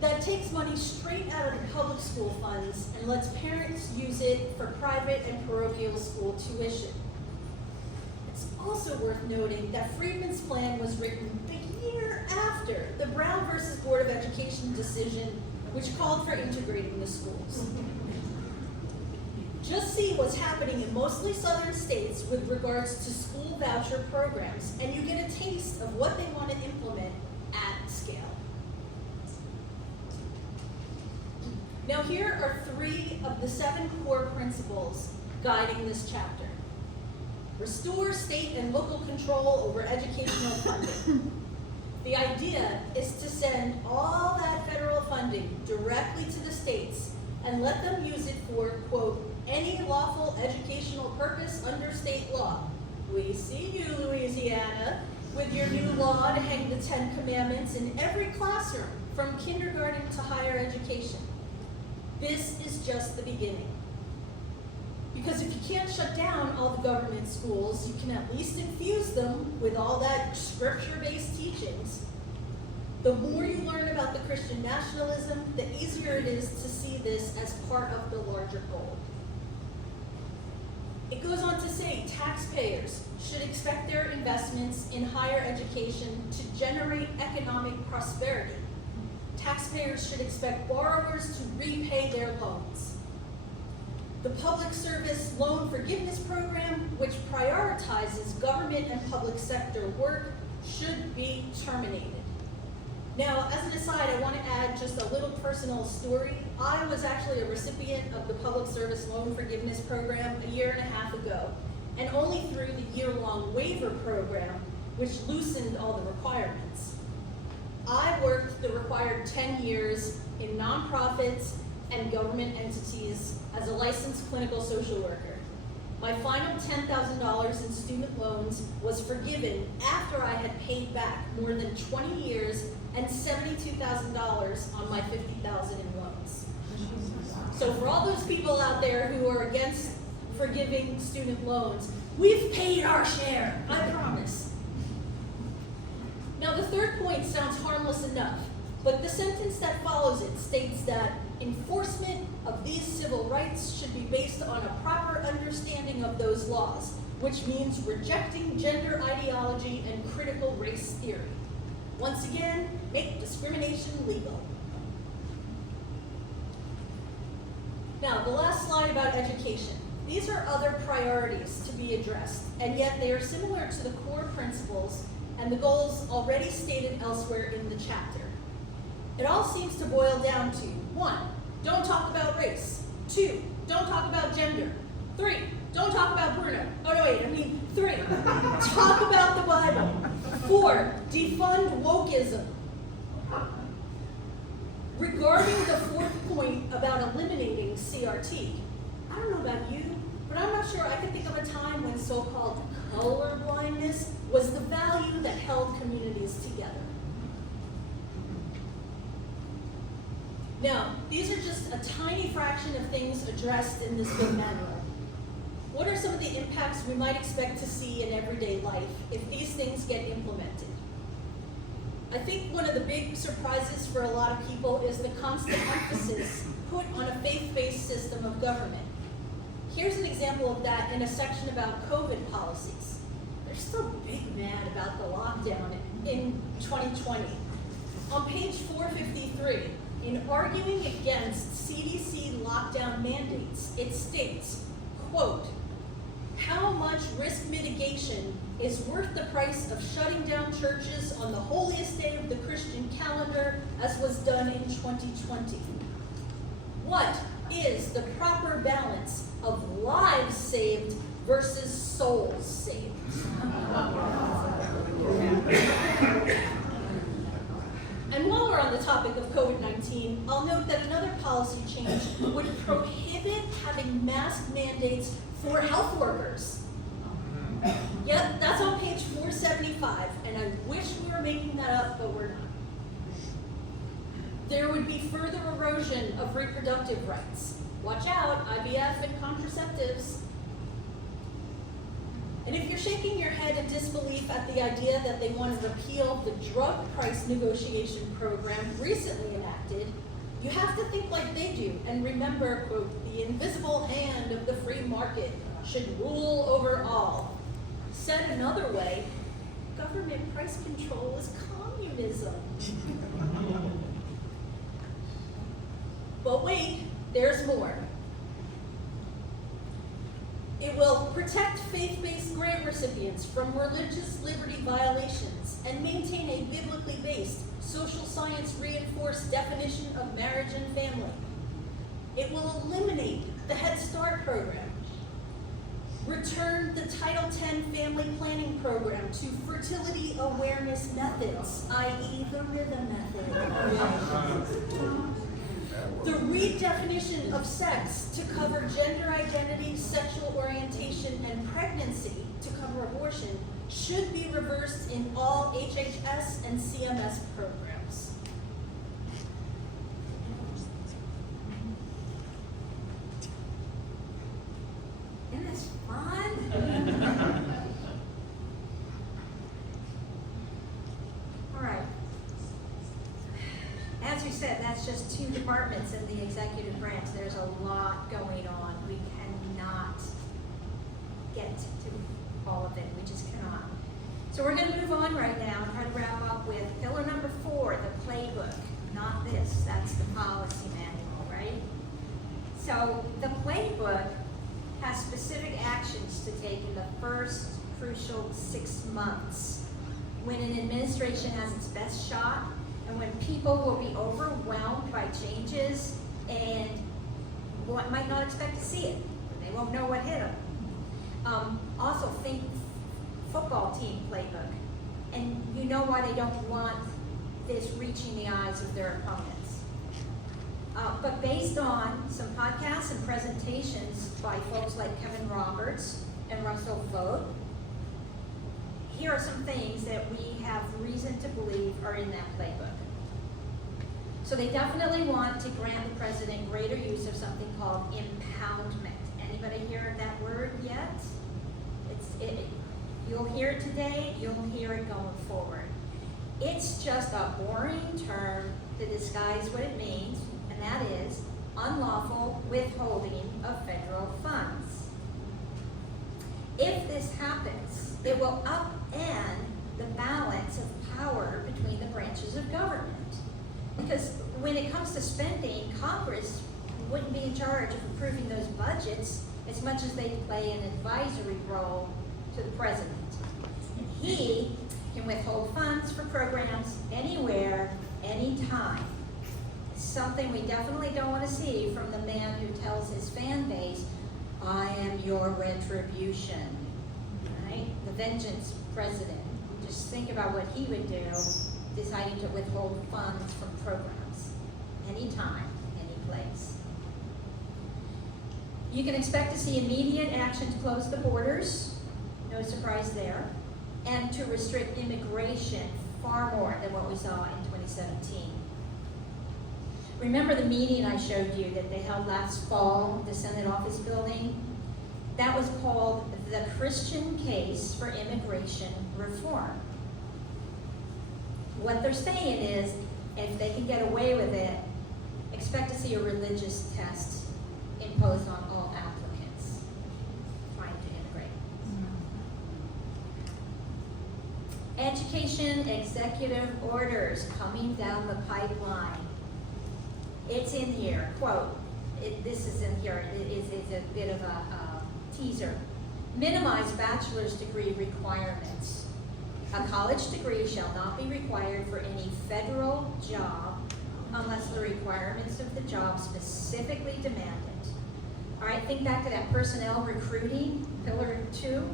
that takes money straight out of the public school funds and lets parents use it for private and parochial school tuition. It's also worth noting that Friedman's plan was written a year after the Brown versus Board of Education decision, which called for integrating the schools. Just see what's happening in mostly southern states with regards to school voucher programs, and you get a taste of what they want to implement at scale. Now here are 3 of the 7 core principles guiding this chapter. Restore state and local control over educational funding. The idea is to send all that federal funding directly to the states and let them use it for, quote, any lawful educational purpose under state law. We see you, Louisiana, with your new law to hang the 10 Commandments in every classroom, from kindergarten to higher education. This is just the beginning. Because if you can't shut down all the government schools, you can at least infuse them with all that scripture-based teachings. The more you learn about the Christian nationalism, the easier it is to see this as part of the larger goal. It goes on to say taxpayers should expect their investments in higher education to generate economic prosperity. Taxpayers should expect borrowers to repay their loans. The Public Service Loan Forgiveness Program, which prioritizes government and public sector work, should be terminated. Now, as an aside, I want to add just a little personal story. I was actually a recipient of the Public Service Loan Forgiveness Program a year and a half ago, and only through the year-long waiver program, which loosened all the requirements. I worked the required 10 years in nonprofits and government entities as a licensed clinical social worker. My final $10,000 in student loans was forgiven after I had paid back more than 20 years and $72,000 on my $50,000 in loans. So for all those people out there who are against forgiving student loans, we've paid our share, I promise. Now the third point sounds harmless enough, but the sentence that follows it states that enforcement of these civil rights should be based on a proper understanding of those laws, which means rejecting gender ideology and critical race theory. Once again, make discrimination legal. Now, the last slide about education. These are other priorities to be addressed, and yet they are similar to the core principles and the goals already stated elsewhere in the chapter. It all seems to boil down to 1, don't talk about race. 2, don't talk about gender. 3, don't talk about Bruno. Oh no, wait, I mean 3, talk about the Bible. 4, defund wokeism. Regarding the 4th point about eliminating CRT, I don't know about you, but I'm not sure I can think of a time when so-called color blindness was the value that held communities together. Now, these are just a tiny fraction of things addressed in this big manual. What are some of the impacts we might expect to see in everyday life if these things get implemented? I think one of the big surprises for a lot of people is the constant emphasis put on a faith-based system of government. Here's an example of that in a section about COVID policies. They're still big mad about the lockdown in 2020. On page 453, in arguing against CDC lockdown mandates, it states, quote, how much risk mitigation is worth the price of shutting down churches on the holiest day of the Christian calendar, as was done in 2020? What is the proper balance of lives saved versus souls saved? And while we're on the topic of COVID-19, I'll note that another policy change would prohibit having mask mandates for health workers. Yep, that's on page 475, and I wish we were making that up, but we're not. There would be further erosion of reproductive rights. Watch out, IVF and contraceptives. And if you're shaking your head in disbelief at the idea that they want to repeal the drug price negotiation program recently enacted, you have to think like they do and remember, quote, the invisible hand of the free market should rule over all. Said another way, government price control is communism. But wait, there's more. It will protect faith-based grant recipients from religious liberty violations and maintain a biblically based, social science reinforced definition of marriage and family. It will eliminate the Head Start program, return the Title X family planning program to fertility awareness methods, i.e. the rhythm method. The redefinition of sex to cover gender identity, sexual orientation, and pregnancy to cover abortion should be reversed in all HHS and CMS programs. Isn't this fun? All right. As you said, that's just two departments in the executive branch. There's a lot going on. We cannot get to all of it. We just cannot. So we're going to move on right now and try to wrap up with pillar number 4, the playbook. Not this, that's the policy manual, right? So the playbook has specific actions to take in the first crucial 6 months when an administration has its best shot and when people will be overwhelmed by changes and might not expect to see it. They won't know what hit them. Also think football team playbook. And you know why they don't want this reaching the eyes of their opponents. But based on some podcasts and presentations by folks like Kevin Roberts and Russell Vogt, here are some things that we have reason to believe are in that playbook. So they definitely want to grant the president greater use of something called impoundment. Anybody hear that word yet? You'll hear it today, you'll hear it going forward. It's just a boring term to disguise what it means, and that is unlawful withholding of federal funds. If this happens, it will upend the balance of power between the branches of government. Because when it comes to spending, Congress wouldn't be in charge of approving those budgets as much as they play an advisory role to the president. And he can withhold funds for programs anywhere, anytime. Something we definitely don't want to see from the man who tells his fan base, I am your retribution, right? The vengeance president. Just think about what he would do deciding to withhold funds from programs, anytime, any place. You can expect to see immediate action to close the borders, no surprise there, and to restrict immigration far more than what we saw in 2017. Remember the meeting I showed you that they held last fall, the Senate office building? That was called the Christian Case for Immigration Reform. What they're saying is, if they can get away with it, expect to see a religious test imposed on all applicants trying to integrate. Education executive orders coming down the pipeline. It's in here, quote, this is in here, it's a bit of a teaser. Minimize bachelor's degree requirements. A college degree shall not be required for any federal job unless the requirements of the job specifically demand it. All right, think back to that personnel recruiting, pillar 2.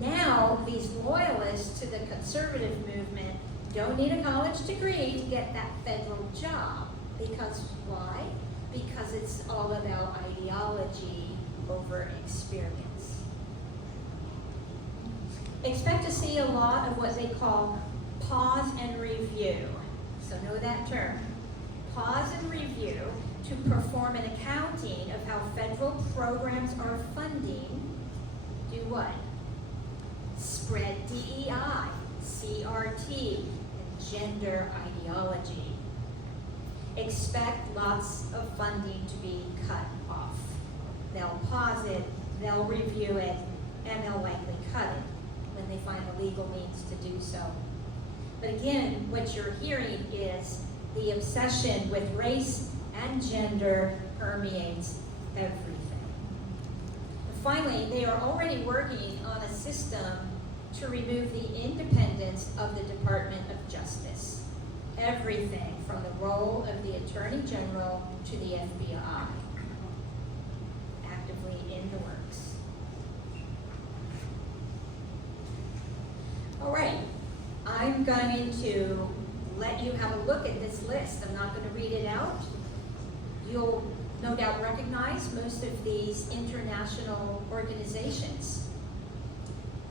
Now, these loyalists to the conservative movement don't need a college degree to get that federal job. Because why? Because it's all about ideology over experience. Expect to see a lot of what they call pause and review. So know that term. Pause and review to perform an accounting of how federal programs are funding. do what? Spread DEI, CRT, and gender ideology. Expect lots of funding to be cut off. They'll pause it, they'll review it, and they'll likely cut it when they find the legal means to do so. But again, what you're hearing is the obsession with race and gender permeates everything. And finally, they are already working on a system to remove the independence of the Department of Justice. Everything from the role of the Attorney General to the FBI. Actively in the works. All right, I'm going to let you have a look at this list. I'm not going to read it out. You'll no doubt recognize most of these international organizations.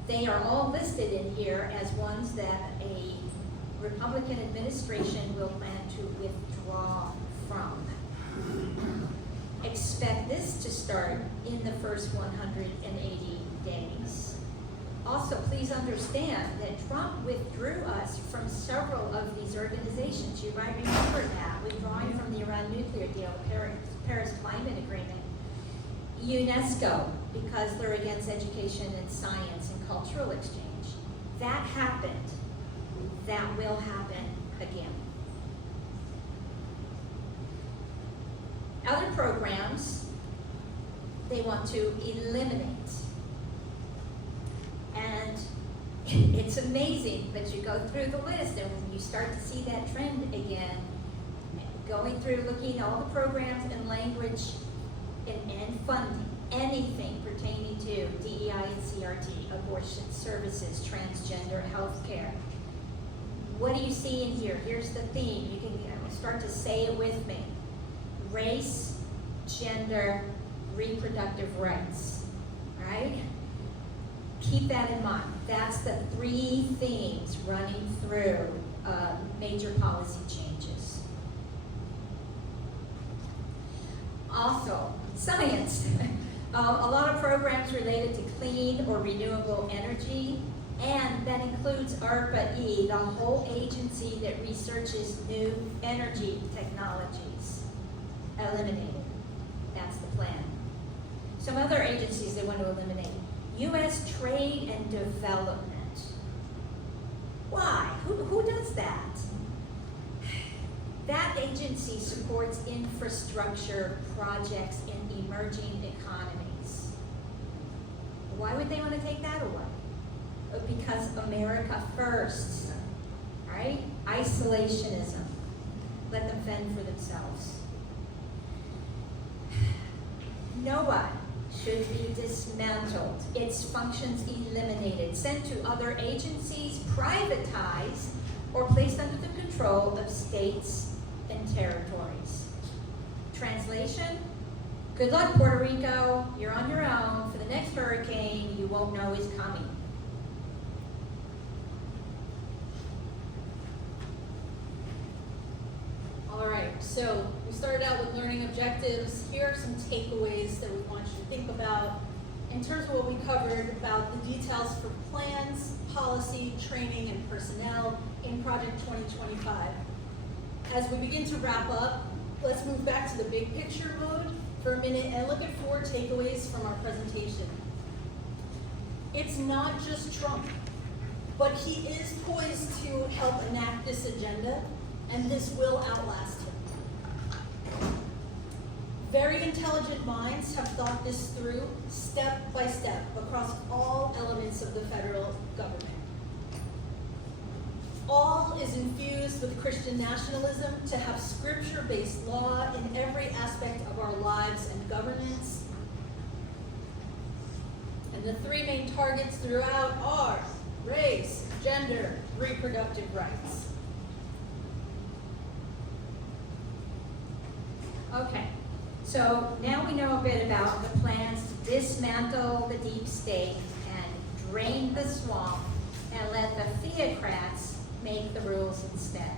They are all listed in here as ones that a Republican administration will plan to withdraw from. Expect this to start in the first 180 days. Also, please understand that Trump withdrew us from several of these organizations. You might remember that, withdrawing from the Iran nuclear deal, the Paris Climate Agreement. UNESCO, because they're against education and science and cultural exchange. That happened. That will happen again. Other programs, they want to eliminate. And it's amazing, but you go through the list and when you start to see that trend again, going through looking at all the programs and language and funding, anything pertaining to DEI and CRT, abortion services, transgender health care. What do you see in here? Here's the theme. You can start to say it with me. Race, gender, reproductive rights, right? Keep that in mind. That's the three themes running through major policy changes. Also, science. A lot of programs related to clean or renewable energy, and that includes ARPA-E, the whole agency that researches new energy technologies. Eliminated. That's the plan. Some other agencies they want to eliminate. U.S. Trade and Development. Why? Who does that? That agency supports infrastructure projects in emerging economies. Why would they want to take that away? Because America first, right? Isolationism. Let them fend for themselves. NOAA should be dismantled, its functions eliminated, sent to other agencies, privatized, or placed under the control of states and territories. Translation, good luck, Puerto Rico. You're on your own. For the next hurricane you won't know is coming. All right, so we started out with learning objectives. Here are some takeaways that we want you to think about in terms of what we covered about the details for plans, policy, training, and personnel in Project 2025. As we begin to wrap up, let's move back to the big picture mode for a minute and look at 4 takeaways from our presentation. It's not just Trump, but he is poised to help enact this agenda, and this will outlast him. Very intelligent minds have thought this through step by step across all elements of the federal government. All is infused with Christian nationalism to have scripture-based law in every aspect of our lives and governance. And the 3 main targets throughout are race, gender, reproductive rights. Okay, so now we know a bit about the plans to dismantle the deep state and drain the swamp and let the theocrats make the rules instead.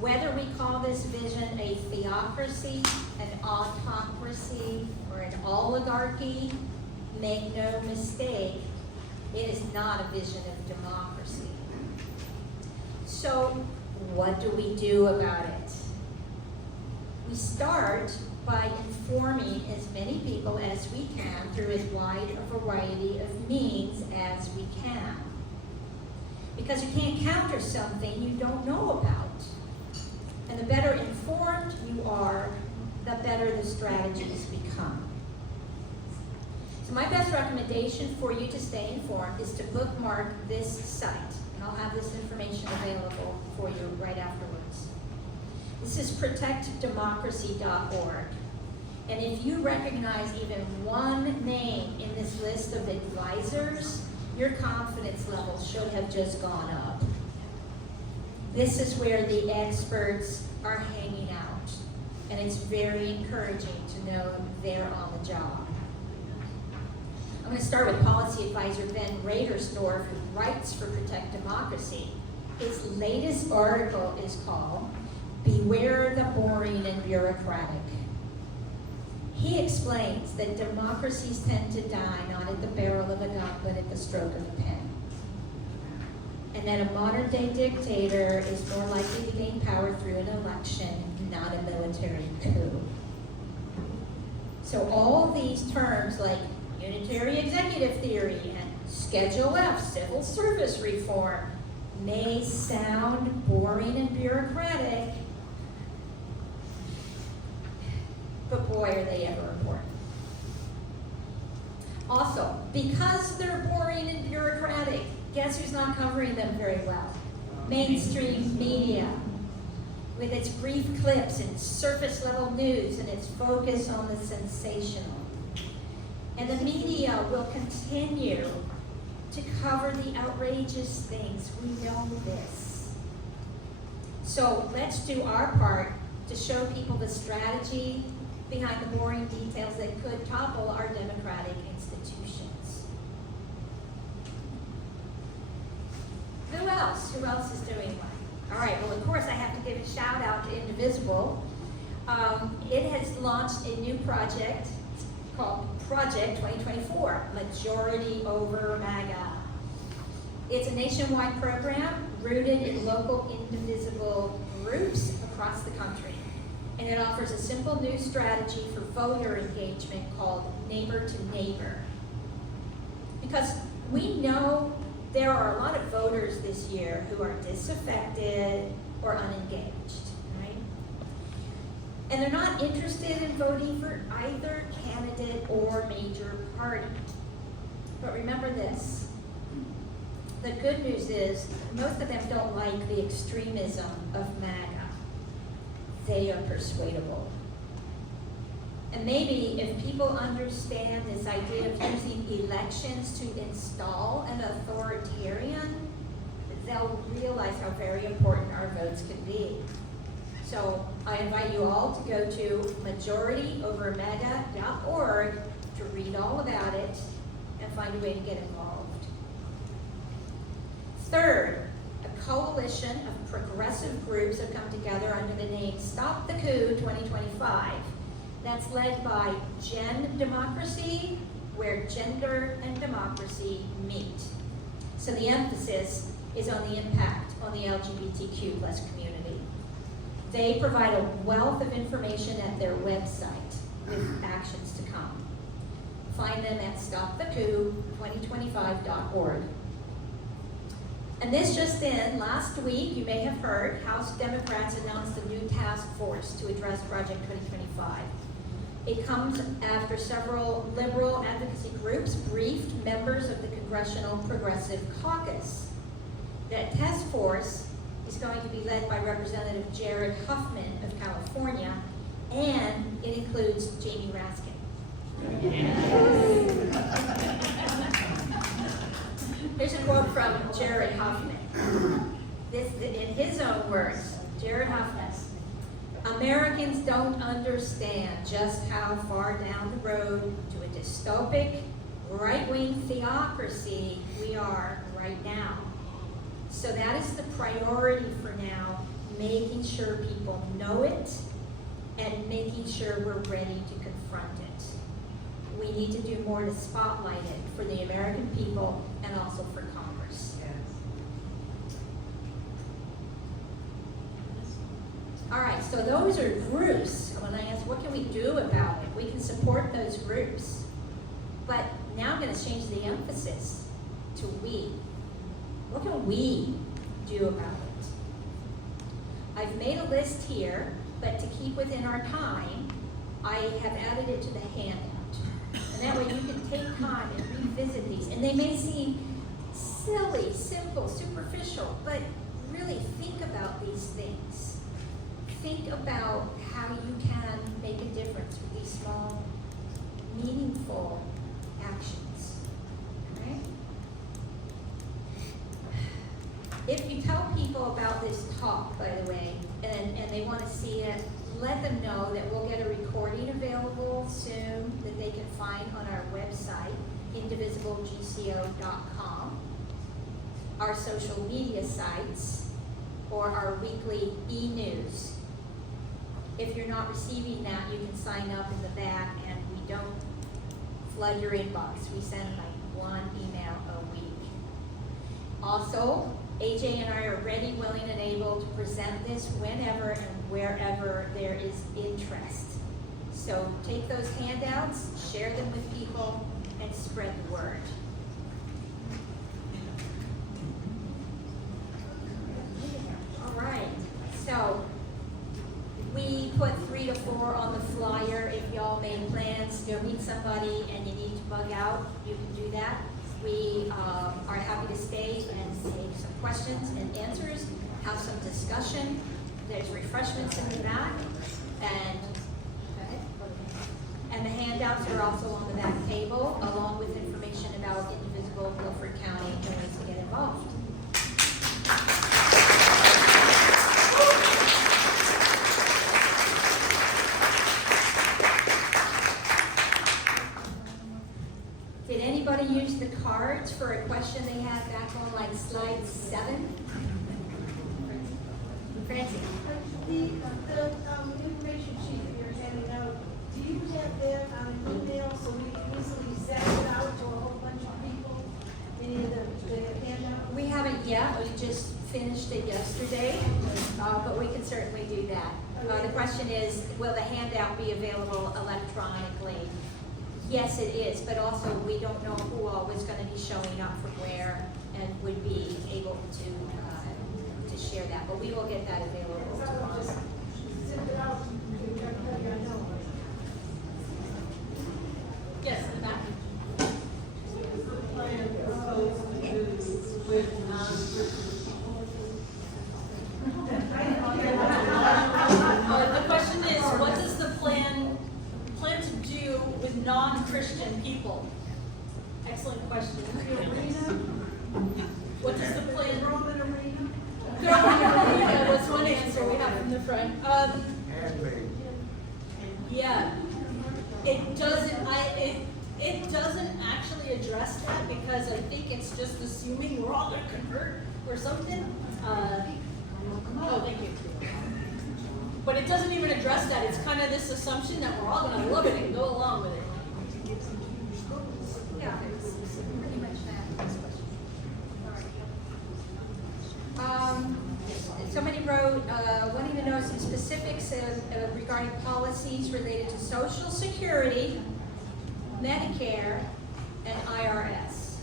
Whether we call this vision a theocracy, an autocracy, or an oligarchy, make no mistake, it is not a vision of democracy. So what do we do about it? We start by informing as many people as we can through as wide a variety of means as we can. Because you can't counter something you don't know about. And the better informed you are, the better the strategies become. So my best recommendation for you to stay informed is to bookmark this site. And I'll have this information available for you right afterwards. This is protectdemocracy.org. And if you recognize even one name in this list of advisors, your confidence level should have just gone up. This is where the experts are hanging out. And it's very encouraging to know they're on the job. I'm going to start with policy advisor Ben Radersdorf, who writes for Protect Democracy. His latest article is called Beware the Boring and Bureaucratic. He explains that democracies tend to die not at the barrel of a gun, but at the stroke of a pen. And that a modern day dictator is more likely to gain power through an election, not a military coup. So all these terms like unitary executive theory and Schedule F, civil service reform, may sound boring and bureaucratic, but boy, are they ever important. Also, because they're boring and bureaucratic, guess who's not covering them very well? Mainstream media, with its brief clips and surface level news and its focus on the sensational. And the media will continue to cover the outrageous things. We know this. So let's do our part to show people the strategy behind the boring details that could topple our democratic institutions. Who else? Who else is doing what? All right, well, of course, I have to give a shout out to Indivisible. It has launched a new project called Project 2024, Majority Over MAGA. It's a nationwide program rooted in local indivisible groups across the country. And it offers a simple new strategy for voter engagement called Neighbor to Neighbor. Because we know there are a lot of voters this year who are disaffected or unengaged, right? And they're not interested in voting for either candidate or major party. But remember this, the good news is most of them don't like the extremism of MAGA. They are persuadable. And maybe if people understand this idea of using elections to install an authoritarian, they'll realize how very important our votes can be. So I invite you all to go to majorityovermega.org to read all about it and find a way to get involved. Third, a coalition of progressive groups have come together under the name Stop the Coup 2025. That's led by Gen Democracy, where gender and democracy meet. So the emphasis is on the impact on the LGBTQ+ community. They provide a wealth of information at their website with actions to come. Find them at stopthecoup2025.org. And this just in, last week, you may have heard, House Democrats announced a new task force to address Project 2025. It comes after several liberal advocacy groups briefed members of the Congressional Progressive Caucus. That task force is going to be led by Representative Jared Huffman of California, and it includes Jamie Raskin. Here's a quote from Jared Huffman. This, in his own words, Jared Huffman, Americans don't understand just how far down the road to a dystopic, right-wing theocracy we are right now. So that is the priority for now, making sure people know it and making sure we're ready to confront it. we need to do more to spotlight it for the American people and also for Congress. All right, so those are groups. When I ask what can we do about it, we can support those groups. But now I'm going to change the emphasis to we. What can we do about it? I've made a list here, but to keep within our time, I have added it to the handout. And that way you can take time and revisit these. And they may seem silly, simple, superficial, but really think about these things. Think about how you can make a difference with these small, meaningful actions. Right? If you tell people about this talk, by the way, and they want to see it, let them know that we'll get a recording available soon that they can find on our website, indivisiblegco.com, our social media sites, or our weekly e-news. If you're not receiving that, you can sign up in the back, and we don't flood your inbox. We send like one email a week. Also, AJ and I are ready, willing, and able to present this whenever and wherever there is interest. So take those handouts, share them with people, and spread the word. All right, so we put 3 to 4 on the flyer. If y'all made plans to go meet somebody and you need to bug out, you can do that. We are happy to stay and take some questions and answers, have some discussion. There's refreshments in the back, and the handouts are also on the back table, along with information about Indivisible, Guilford County, and ways to get involved. Did anybody use the cards for a question they had back on like slide 7? Francie? The information sheet that you're handing out, do you have that on an email so we can easily send it out to a whole bunch of people? Any of the handout? We haven't yet, we just finished it yesterday, but we can certainly do that. The question is, will the handout be available electronically? Yes, it is, but also we don't know who all is going to be showing up from where and would be able to share that, but we will get that available tomorrow. Just send it out to everybody I know. Yes, in the back. The question is, what does the plan to do with non-Christian people? Excellent question. What does the plan? That's one answer we have from the front. Yeah, it doesn't actually address that because I think it's just assuming we're all going to convert or something. Oh, thank you. But it doesn't even address that. It's kind of this assumption that we're all going to love it and go along with it. Yeah, pretty much that. Somebody wrote, wanting to know some specifics regarding policies related to Social Security, Medicare, and IRS.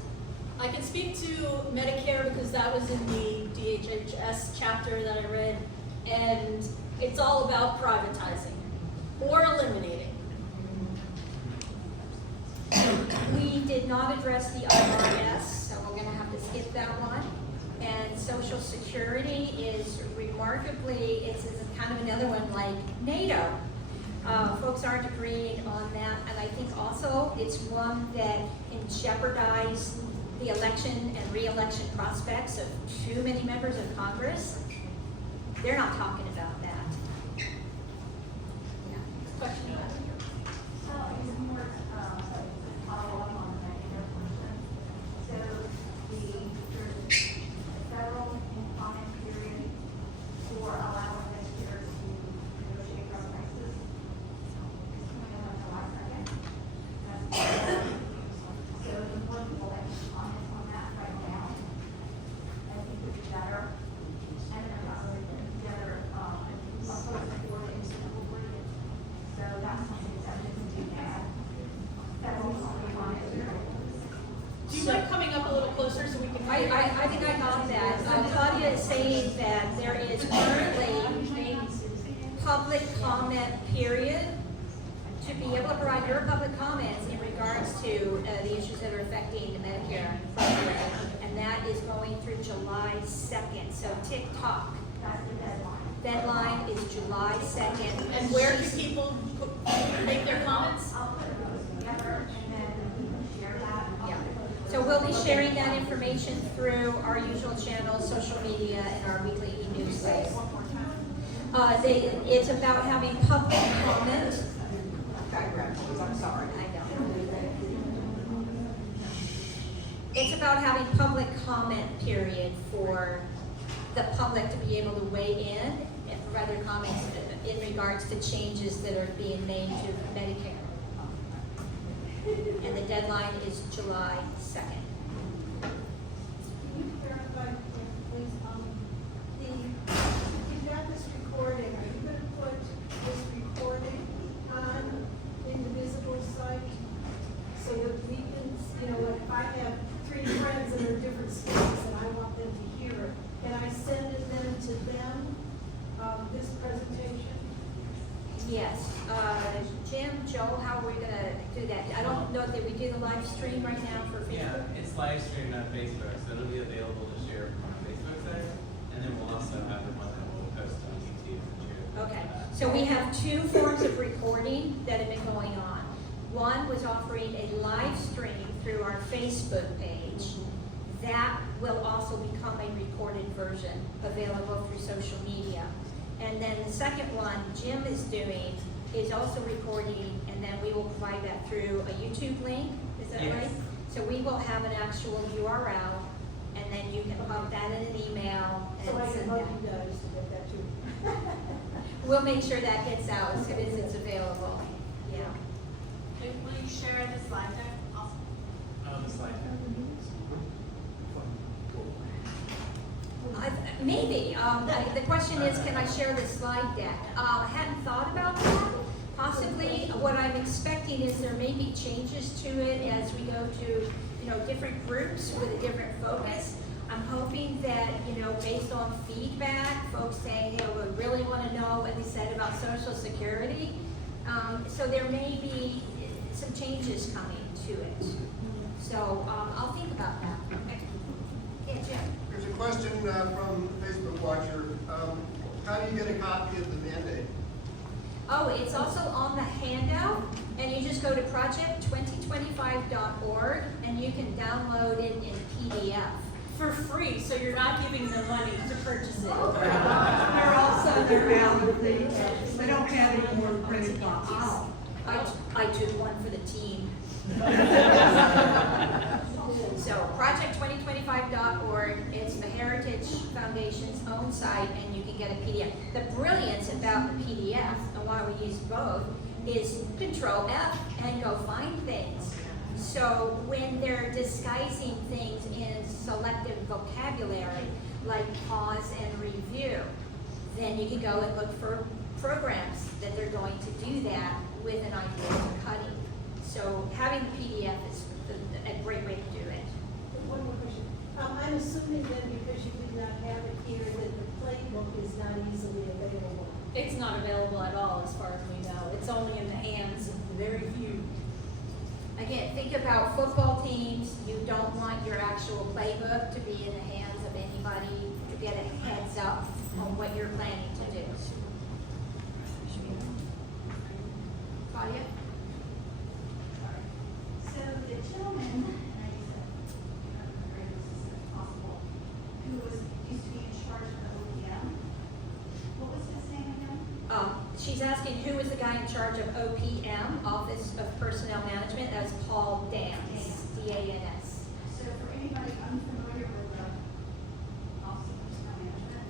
I can speak to Medicare because that was in the DHHS chapter that I read, and it's all about privatizing or eliminating. We did not address the IRS, so we're going to have to skip that one. And Social Security is remarkably, it's kind of another one like NATO. Folks aren't agreeing on that, and I think also it's one that can jeopardize the election and re-election prospects of too many members of Congress. They're not talking about that. Yeah. Question about it. that there is currently a public comment period to be able to provide your public comments in regards to the issues that are affecting the Medicare program. And that is going through July 2nd. So TikTok. Deadline is July 2nd. And where can people make their comments? Yeah. So we'll be sharing that information through our usual channels, social media, and our weekly e-news sites. It's about having public comment. I'm sorry, I know. It's about having public comment period for the public to be able to weigh in and provide their comments in regards to changes that are being made to Medicare. And the deadline is July 2nd. Can you clarify, please, you've got this recording, are you gonna put this recording on Indivisible site? So that we can, like if I have 3 friends and they're different states and I want them to hear it, can I send it then to them, this presentation? Yes. Jim, Joe, how are we gonna do that? I don't know that we do the live stream right now for Facebook. Yeah, it's live streamed on Facebook, so it'll be available to share from our Facebook site, and then we'll also have the one that we'll post on YouTube and share. Okay, so we have 2 forms of recording that have been going on. One was offering a live stream through our Facebook page. That will also become a recorded version available through social media. And then the second one Jim is doing is also recording, and then we will provide that through a YouTube link. Is that Yes. right? So we will have an actual URL, and then you can pop that in an email So I and can send help that. you guys to get that too. We'll make sure that gets out as soon as it's available. Yeah. Will you share the slide deck also? The slide deck. Maybe. The question is, can I share the slide deck? I hadn't thought about that. Possibly. What I'm expecting is there may be changes to it as we go to, different groups with a different focus. I'm hoping that, based on feedback, folks saying, we really want to know what they said about Social Security. So there may be some changes coming to it. So I'll think about that. Okay. Yeah, Jim. There's a question from Facebook watcher. How do you get a copy of the mandate? Oh, it's also on the handout, and you just go to project2025.org, and you can download it in PDF. For free, so you're not giving them money to purchase it. They're also, they don't have any more printed copies. I took one for the team. So project2025.org, it's the Heritage Foundation's own site, and you can get a PDF. The brilliance about the PDF, and why we use both, is Control F and go find things. So when they're disguising things in selective vocabulary, like pause and review, then you can go and look for programs that they're going to do that with an idea of cutting. So having the PDF is a great way to do it. One more question. I'm assuming then because you did not have it here that the playbook is not easily available. It's not available at all, as far as we know. It's only in the hands of very few. Again, think about football teams. You don't want your actual playbook to be in the hands of anybody to get a heads up on what you're planning to do. Claudia? So the gentleman, and I guess I'm very as possible, who used to be in charge of the OPM, what was his name again? She's asking who is the guy in charge of OPM, Office of Personnel Management. That's Paul Dans, D-A-N-S. So for anybody unfamiliar with the Office of Personnel Management,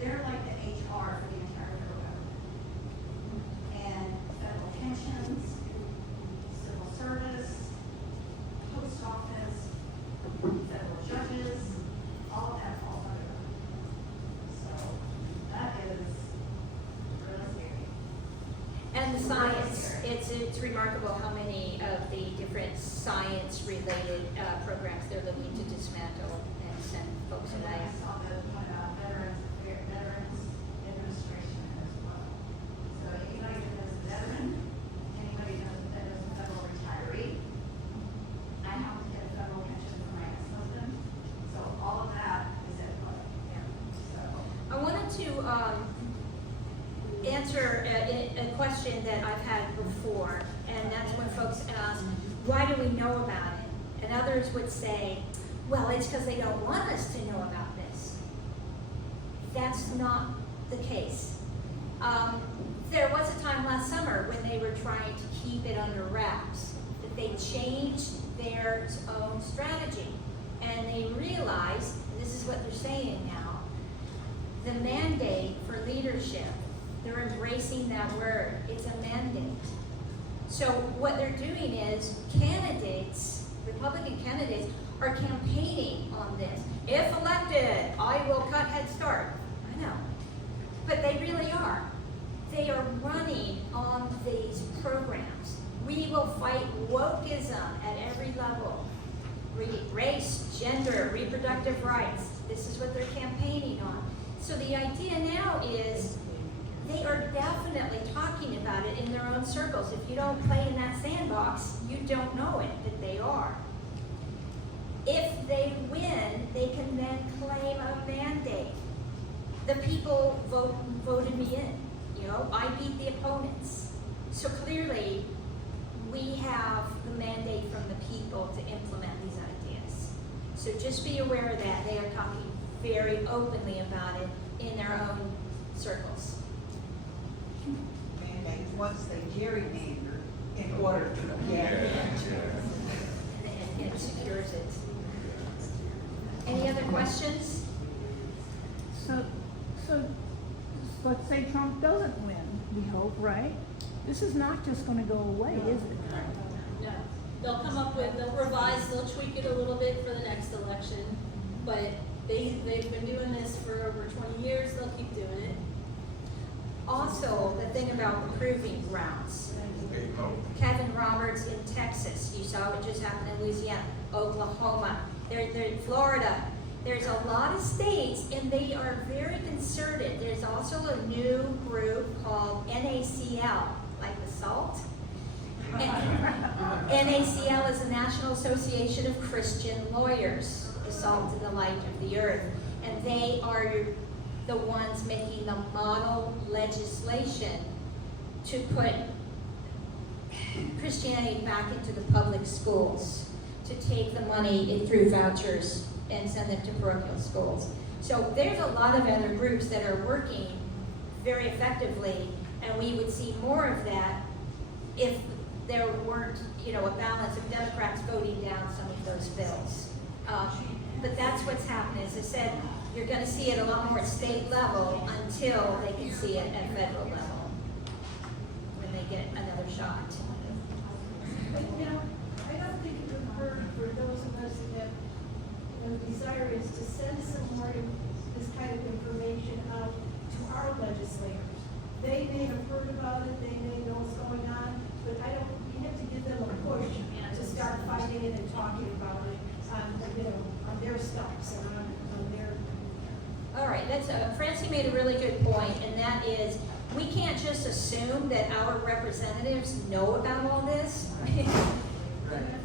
they're like the HR for the entire federal government. And federal pensions, civil service, post office, federal judges, all of that falls under them. So that is really scary. And the science, it's remarkable how many of the different science-related programs they're looking to dismantle and send folks And then away. I saw the one about veterans to answer a question that I've had before, and that's when folks ask, why do we know about it? And others would say, well, it's because they don't want us to know about this. That's not the case. There was a time last summer when they were trying to keep it under wraps, that they changed their own strategy. And they realized, this is what they're saying now, the mandate for leadership, they're embracing that word. It's a mandate. So what they're doing is candidates, Republican candidates, are campaigning on this. If elected, I will cut Head Start. I know. But they really are. They are running on these programs. We will fight wokeism at every level. Race, gender, reproductive rights. This is what they're campaigning on. So the idea now is they are definitely talking about it in their own circles. If you don't play in that sandbox, you don't know it, but they are. If they win, they can then claim a mandate. The people voted me in. You know, I beat the opponents. So clearly, we have the mandate from the people to implement these ideas. So just be aware of that. They are talking very openly about it in their own circles. Mandates once they gerrymander in order to get it. And it secures it. Any other questions? So let's say Trump doesn't win, we hope, right? This is not just gonna go away, is it? No, they'll come up with, they'll revise, they'll tweak it a little bit for the next election, but they've been doing this for over 20 years, they'll keep doing it. Also, the thing about the proving grounds. Kevin Roberts in Texas, you saw what just happened in Louisiana, Oklahoma, they're in Florida. There's a lot of states, and they are very concerted. There's also a new group called NACL, like the salt. NACL is the National Association of Christian Lawyers, the salt and the light of the earth. And they are the ones making the model legislation to put Christianity back into the public schools, to take the money through vouchers and send them to parochial schools. So there's a lot of other groups that are working very effectively, and we would see more of that if there weren't, a balance of Democrats voting down some of those bills. But that's what's happening. As I said, you're going to see it a lot more at state level until they can see it at federal level when they get another shot. But, I don't think it would hurt for those of us that the desire is to send some more this kind of information out to our legislators. They may have heard about it, they may know what's going on, but we have to give them a push to start fighting it and talking about it on their steps and on their. All right, Francie made a really good point, and that is, we can't just assume that our representatives know about all this.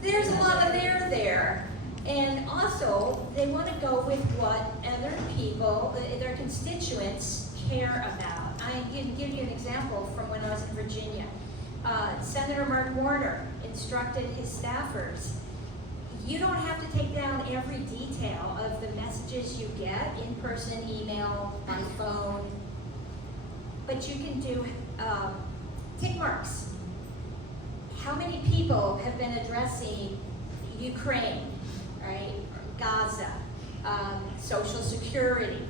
There's a lot of there. And also, they want to go with what other people, their constituents, care about. I can give you an example from when I was in Virginia. Senator Mark Warner instructed his staffers, you don't have to take down every detail of the messages you get, in person, email, by phone, but you can do tick marks. How many people have been addressing Ukraine, right? Gaza, Social Security,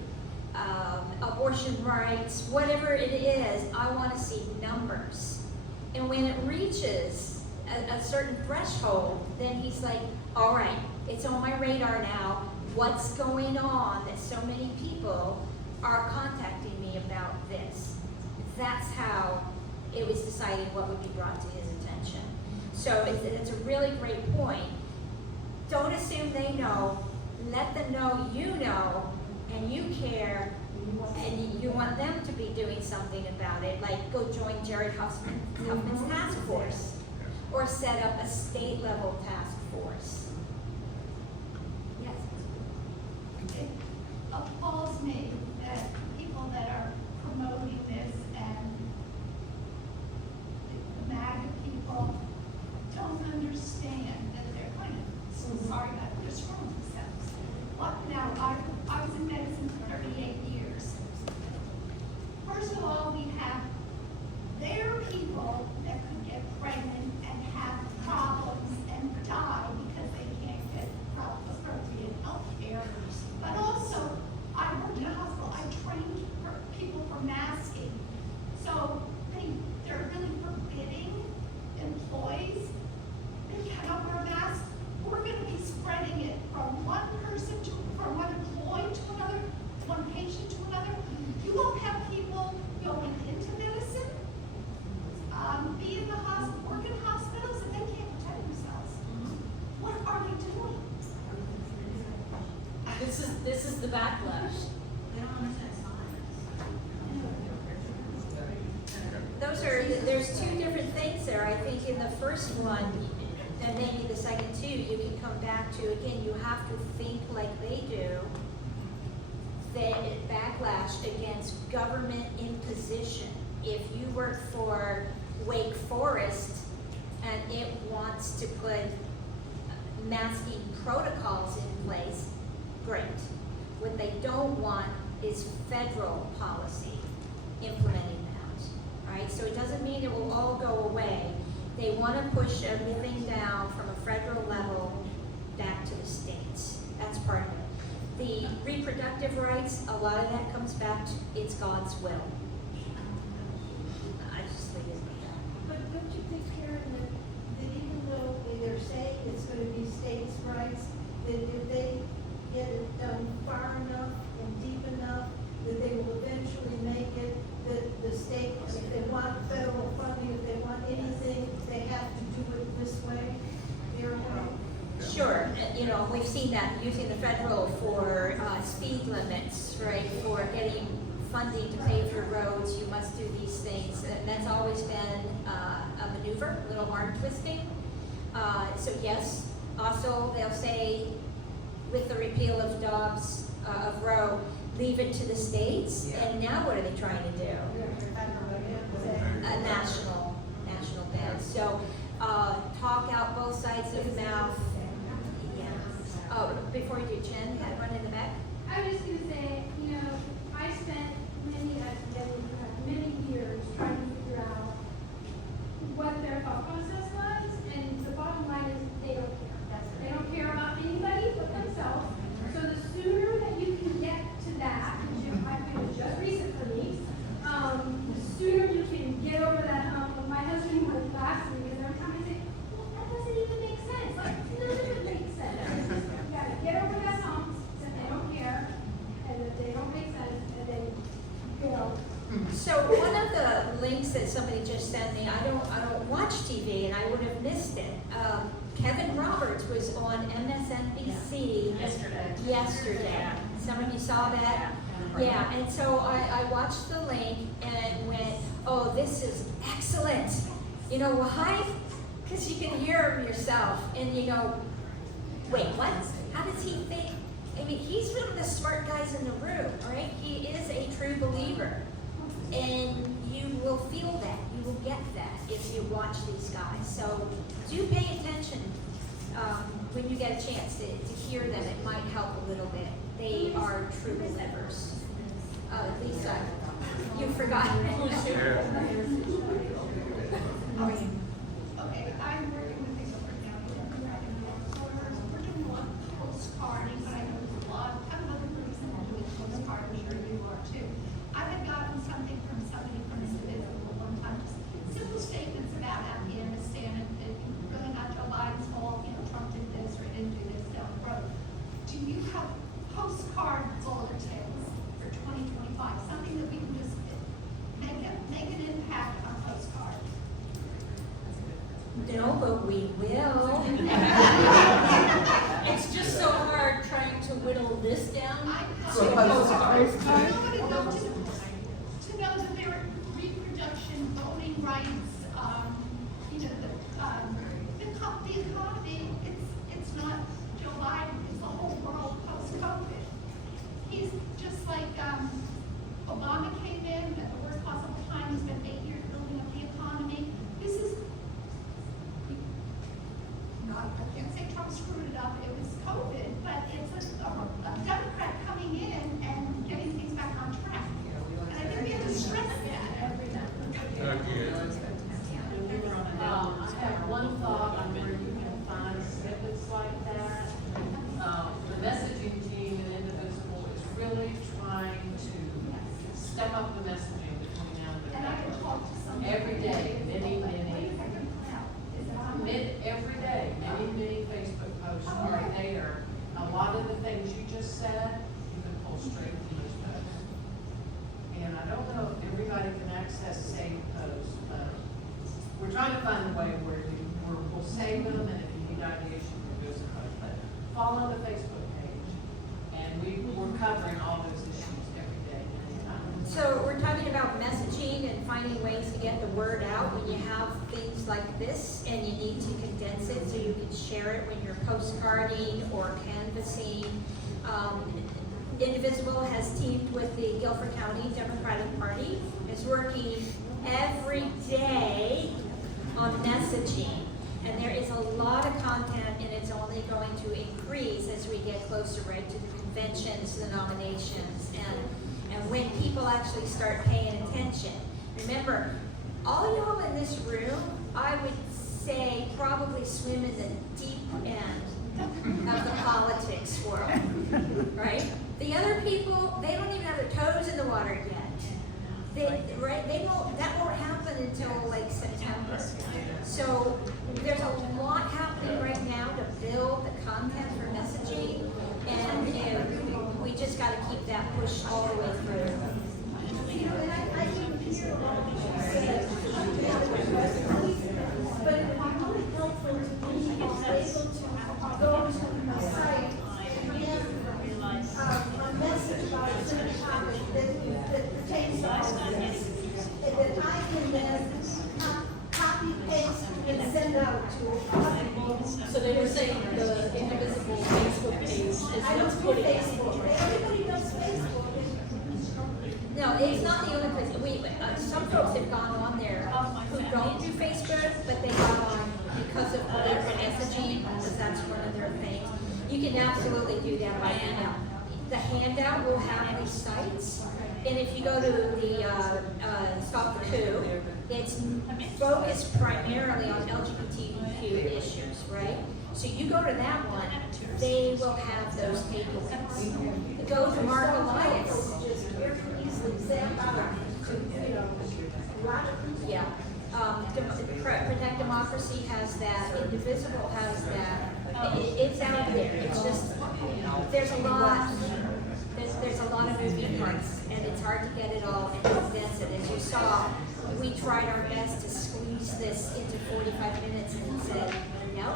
abortion rights, whatever it is, I want to see numbers. And when it reaches a certain threshold, then he's like, all right, it's on my radar now. What's going on that so many people are contacting me about this? That's how it was decided what would be brought to his attention. So it's a really great point. Don't assume they know. Let them know you know, and you care, and you want them to be doing something about it, like go join Jared Huffman's task force, or set up a state level task force. Yes? It appalls me that people that the backlash? They don't understand science. There's two different things there. I think in the first one, and maybe the second too, you can come back to, again, you have to think like they do. That backlash against government imposition. If you work for Wake Forest and it wants to put masking protocols in place, great. What they don't want is federal policy implementing that, right? So it doesn't mean it will all go away. They want to push everything down from a federal level back to the states. That's part of it. The reproductive rights, a lot of that comes back to it's God's will. I just leave it at that. But don't you think, Karen, that even though they're saying it's gonna be states' rights, that if they get it done far enough and deep enough, that they will eventually make it, that the state, if they want federal funding, if they want anything, they have to do it this way, their way? Sure, we've seen that using the federal for speed limits, right? For getting funding to pave your roads, you must do these things. And that's always been a maneuver, a little arm twisting. So yes, also they'll say with the repeal of Dobbs, of Roe, leave it to the states. And now what are they trying to do? A national ban. So talk out both sides of the mouth. Oh, before you do, Jen, had one in the back? I was just gonna say, I spent many years trying to figure out what their thought process was, and the bottom line is they don't care. They don't care about anybody but themselves. So the sooner that you can get to that, which I feel is just recent for me, the sooner you can get over that hump. My husband would laugh at me because every time I say, well, that doesn't even make sense. Like, none of it makes sense. You gotta get over that hump, that they don't care, and that they don't make sense, and then go. So one of the links that somebody just sent me, I don't watch TV and I would have missed it. Kevin Roberts was on MSNBC yesterday. Some of you saw that? Yeah, and so I watched the link and went, oh, this is excellent. You know why? Because you can hear him yourself and you go, wait, what? How does he think? I mean, he's one of the smart guys in the room, right? He is a true believer. And you will feel that, you will get that if you watch these guys. So do pay attention when you get a chance to hear them. It might help a little bit. They are true believers. Lisa, you forgot. Okay, I'm working with people right now. We're doing a lot of postcarding, but I know there's a lot, I'm another person doing postcard, I'm sure you are too. I had gotten something from somebody from this individual one time, just simple statements about Afghanistan and really not Joe Biden's fault, Trump did this or didn't do this down the road. Do you have postcard bulletins for 2025, something that we can just make an impact on postcard? No, but we will. It's just so hard trying to whittle this down I to know. a postcard. I know to know that there are reproduction, voting rights, the economy, it's not Joe Biden, it's the whole world post-COVID. He's just like, Obama came in at the worst possible time, he spent 8 years building up the economy. This is, I can't say Trump screwed it up, it was COVID, but it's a Democrat coming in and getting things back on track. And I think we have to stress that. I have one thought on where you can find snippets like that. The messaging team in Indivisible is really trying to step up the messaging between now and And I can talk to somebody. every day, every day, many Facebook posts are there. A lot of the things you just said, you can pull straight from those posts. And I don't know if everybody can access saved posts, but we're trying to find a way where we'll save them, and if you need ideas, you can do some posts. But follow the Facebook page, and we're covering finding ways to get the word out when you have things like this and you need to condense it so you can share it when you're postcarding or canvassing. Indivisible has teamed with the Guilford County Democratic Party, is working every day on messaging. And there is a lot of content, and it's only going to increase as we get closer, right, to the conventions, the nominations, and when people actually start paying attention. Remember, all y'all in this room, I would say probably swim in the deep end of the politics world, right? The other people, they don't even have their toes in the water yet. That won't happen until like September. So there's a lot happening right now to build the content for messaging, and we just got to keep that push all the way through. You know, and I didn't hear all of you say, but it would be really helpful to be able to go to the site and get a message about a certain topic that pertains to all of this, and that I can then copy, paste, and send out to other people. So they were saying the Indivisible Facebook page is I what's don't do putting it. Facebook, everybody does Facebook. No, it's not the only place. Some folks have gone on there who don't do Facebook, but they got on because of political messaging, because that's one of their things. You can absolutely do that by email. The handout will have these sites, and if you go to the Stop the Coup, it's focused primarily on LGBTQ issues, right? So you go to that one, they will have those takeaways. Go to Mark Elias. Just very easily zap out to, you know, a lot of people. Yeah. Protect Democracy has that. Indivisible has that. It's out there. It's just, there's a lot of moving parts, and it's hard to get it all and condense it. As you saw, we tried our best to squeeze this into 45 minutes and said, no,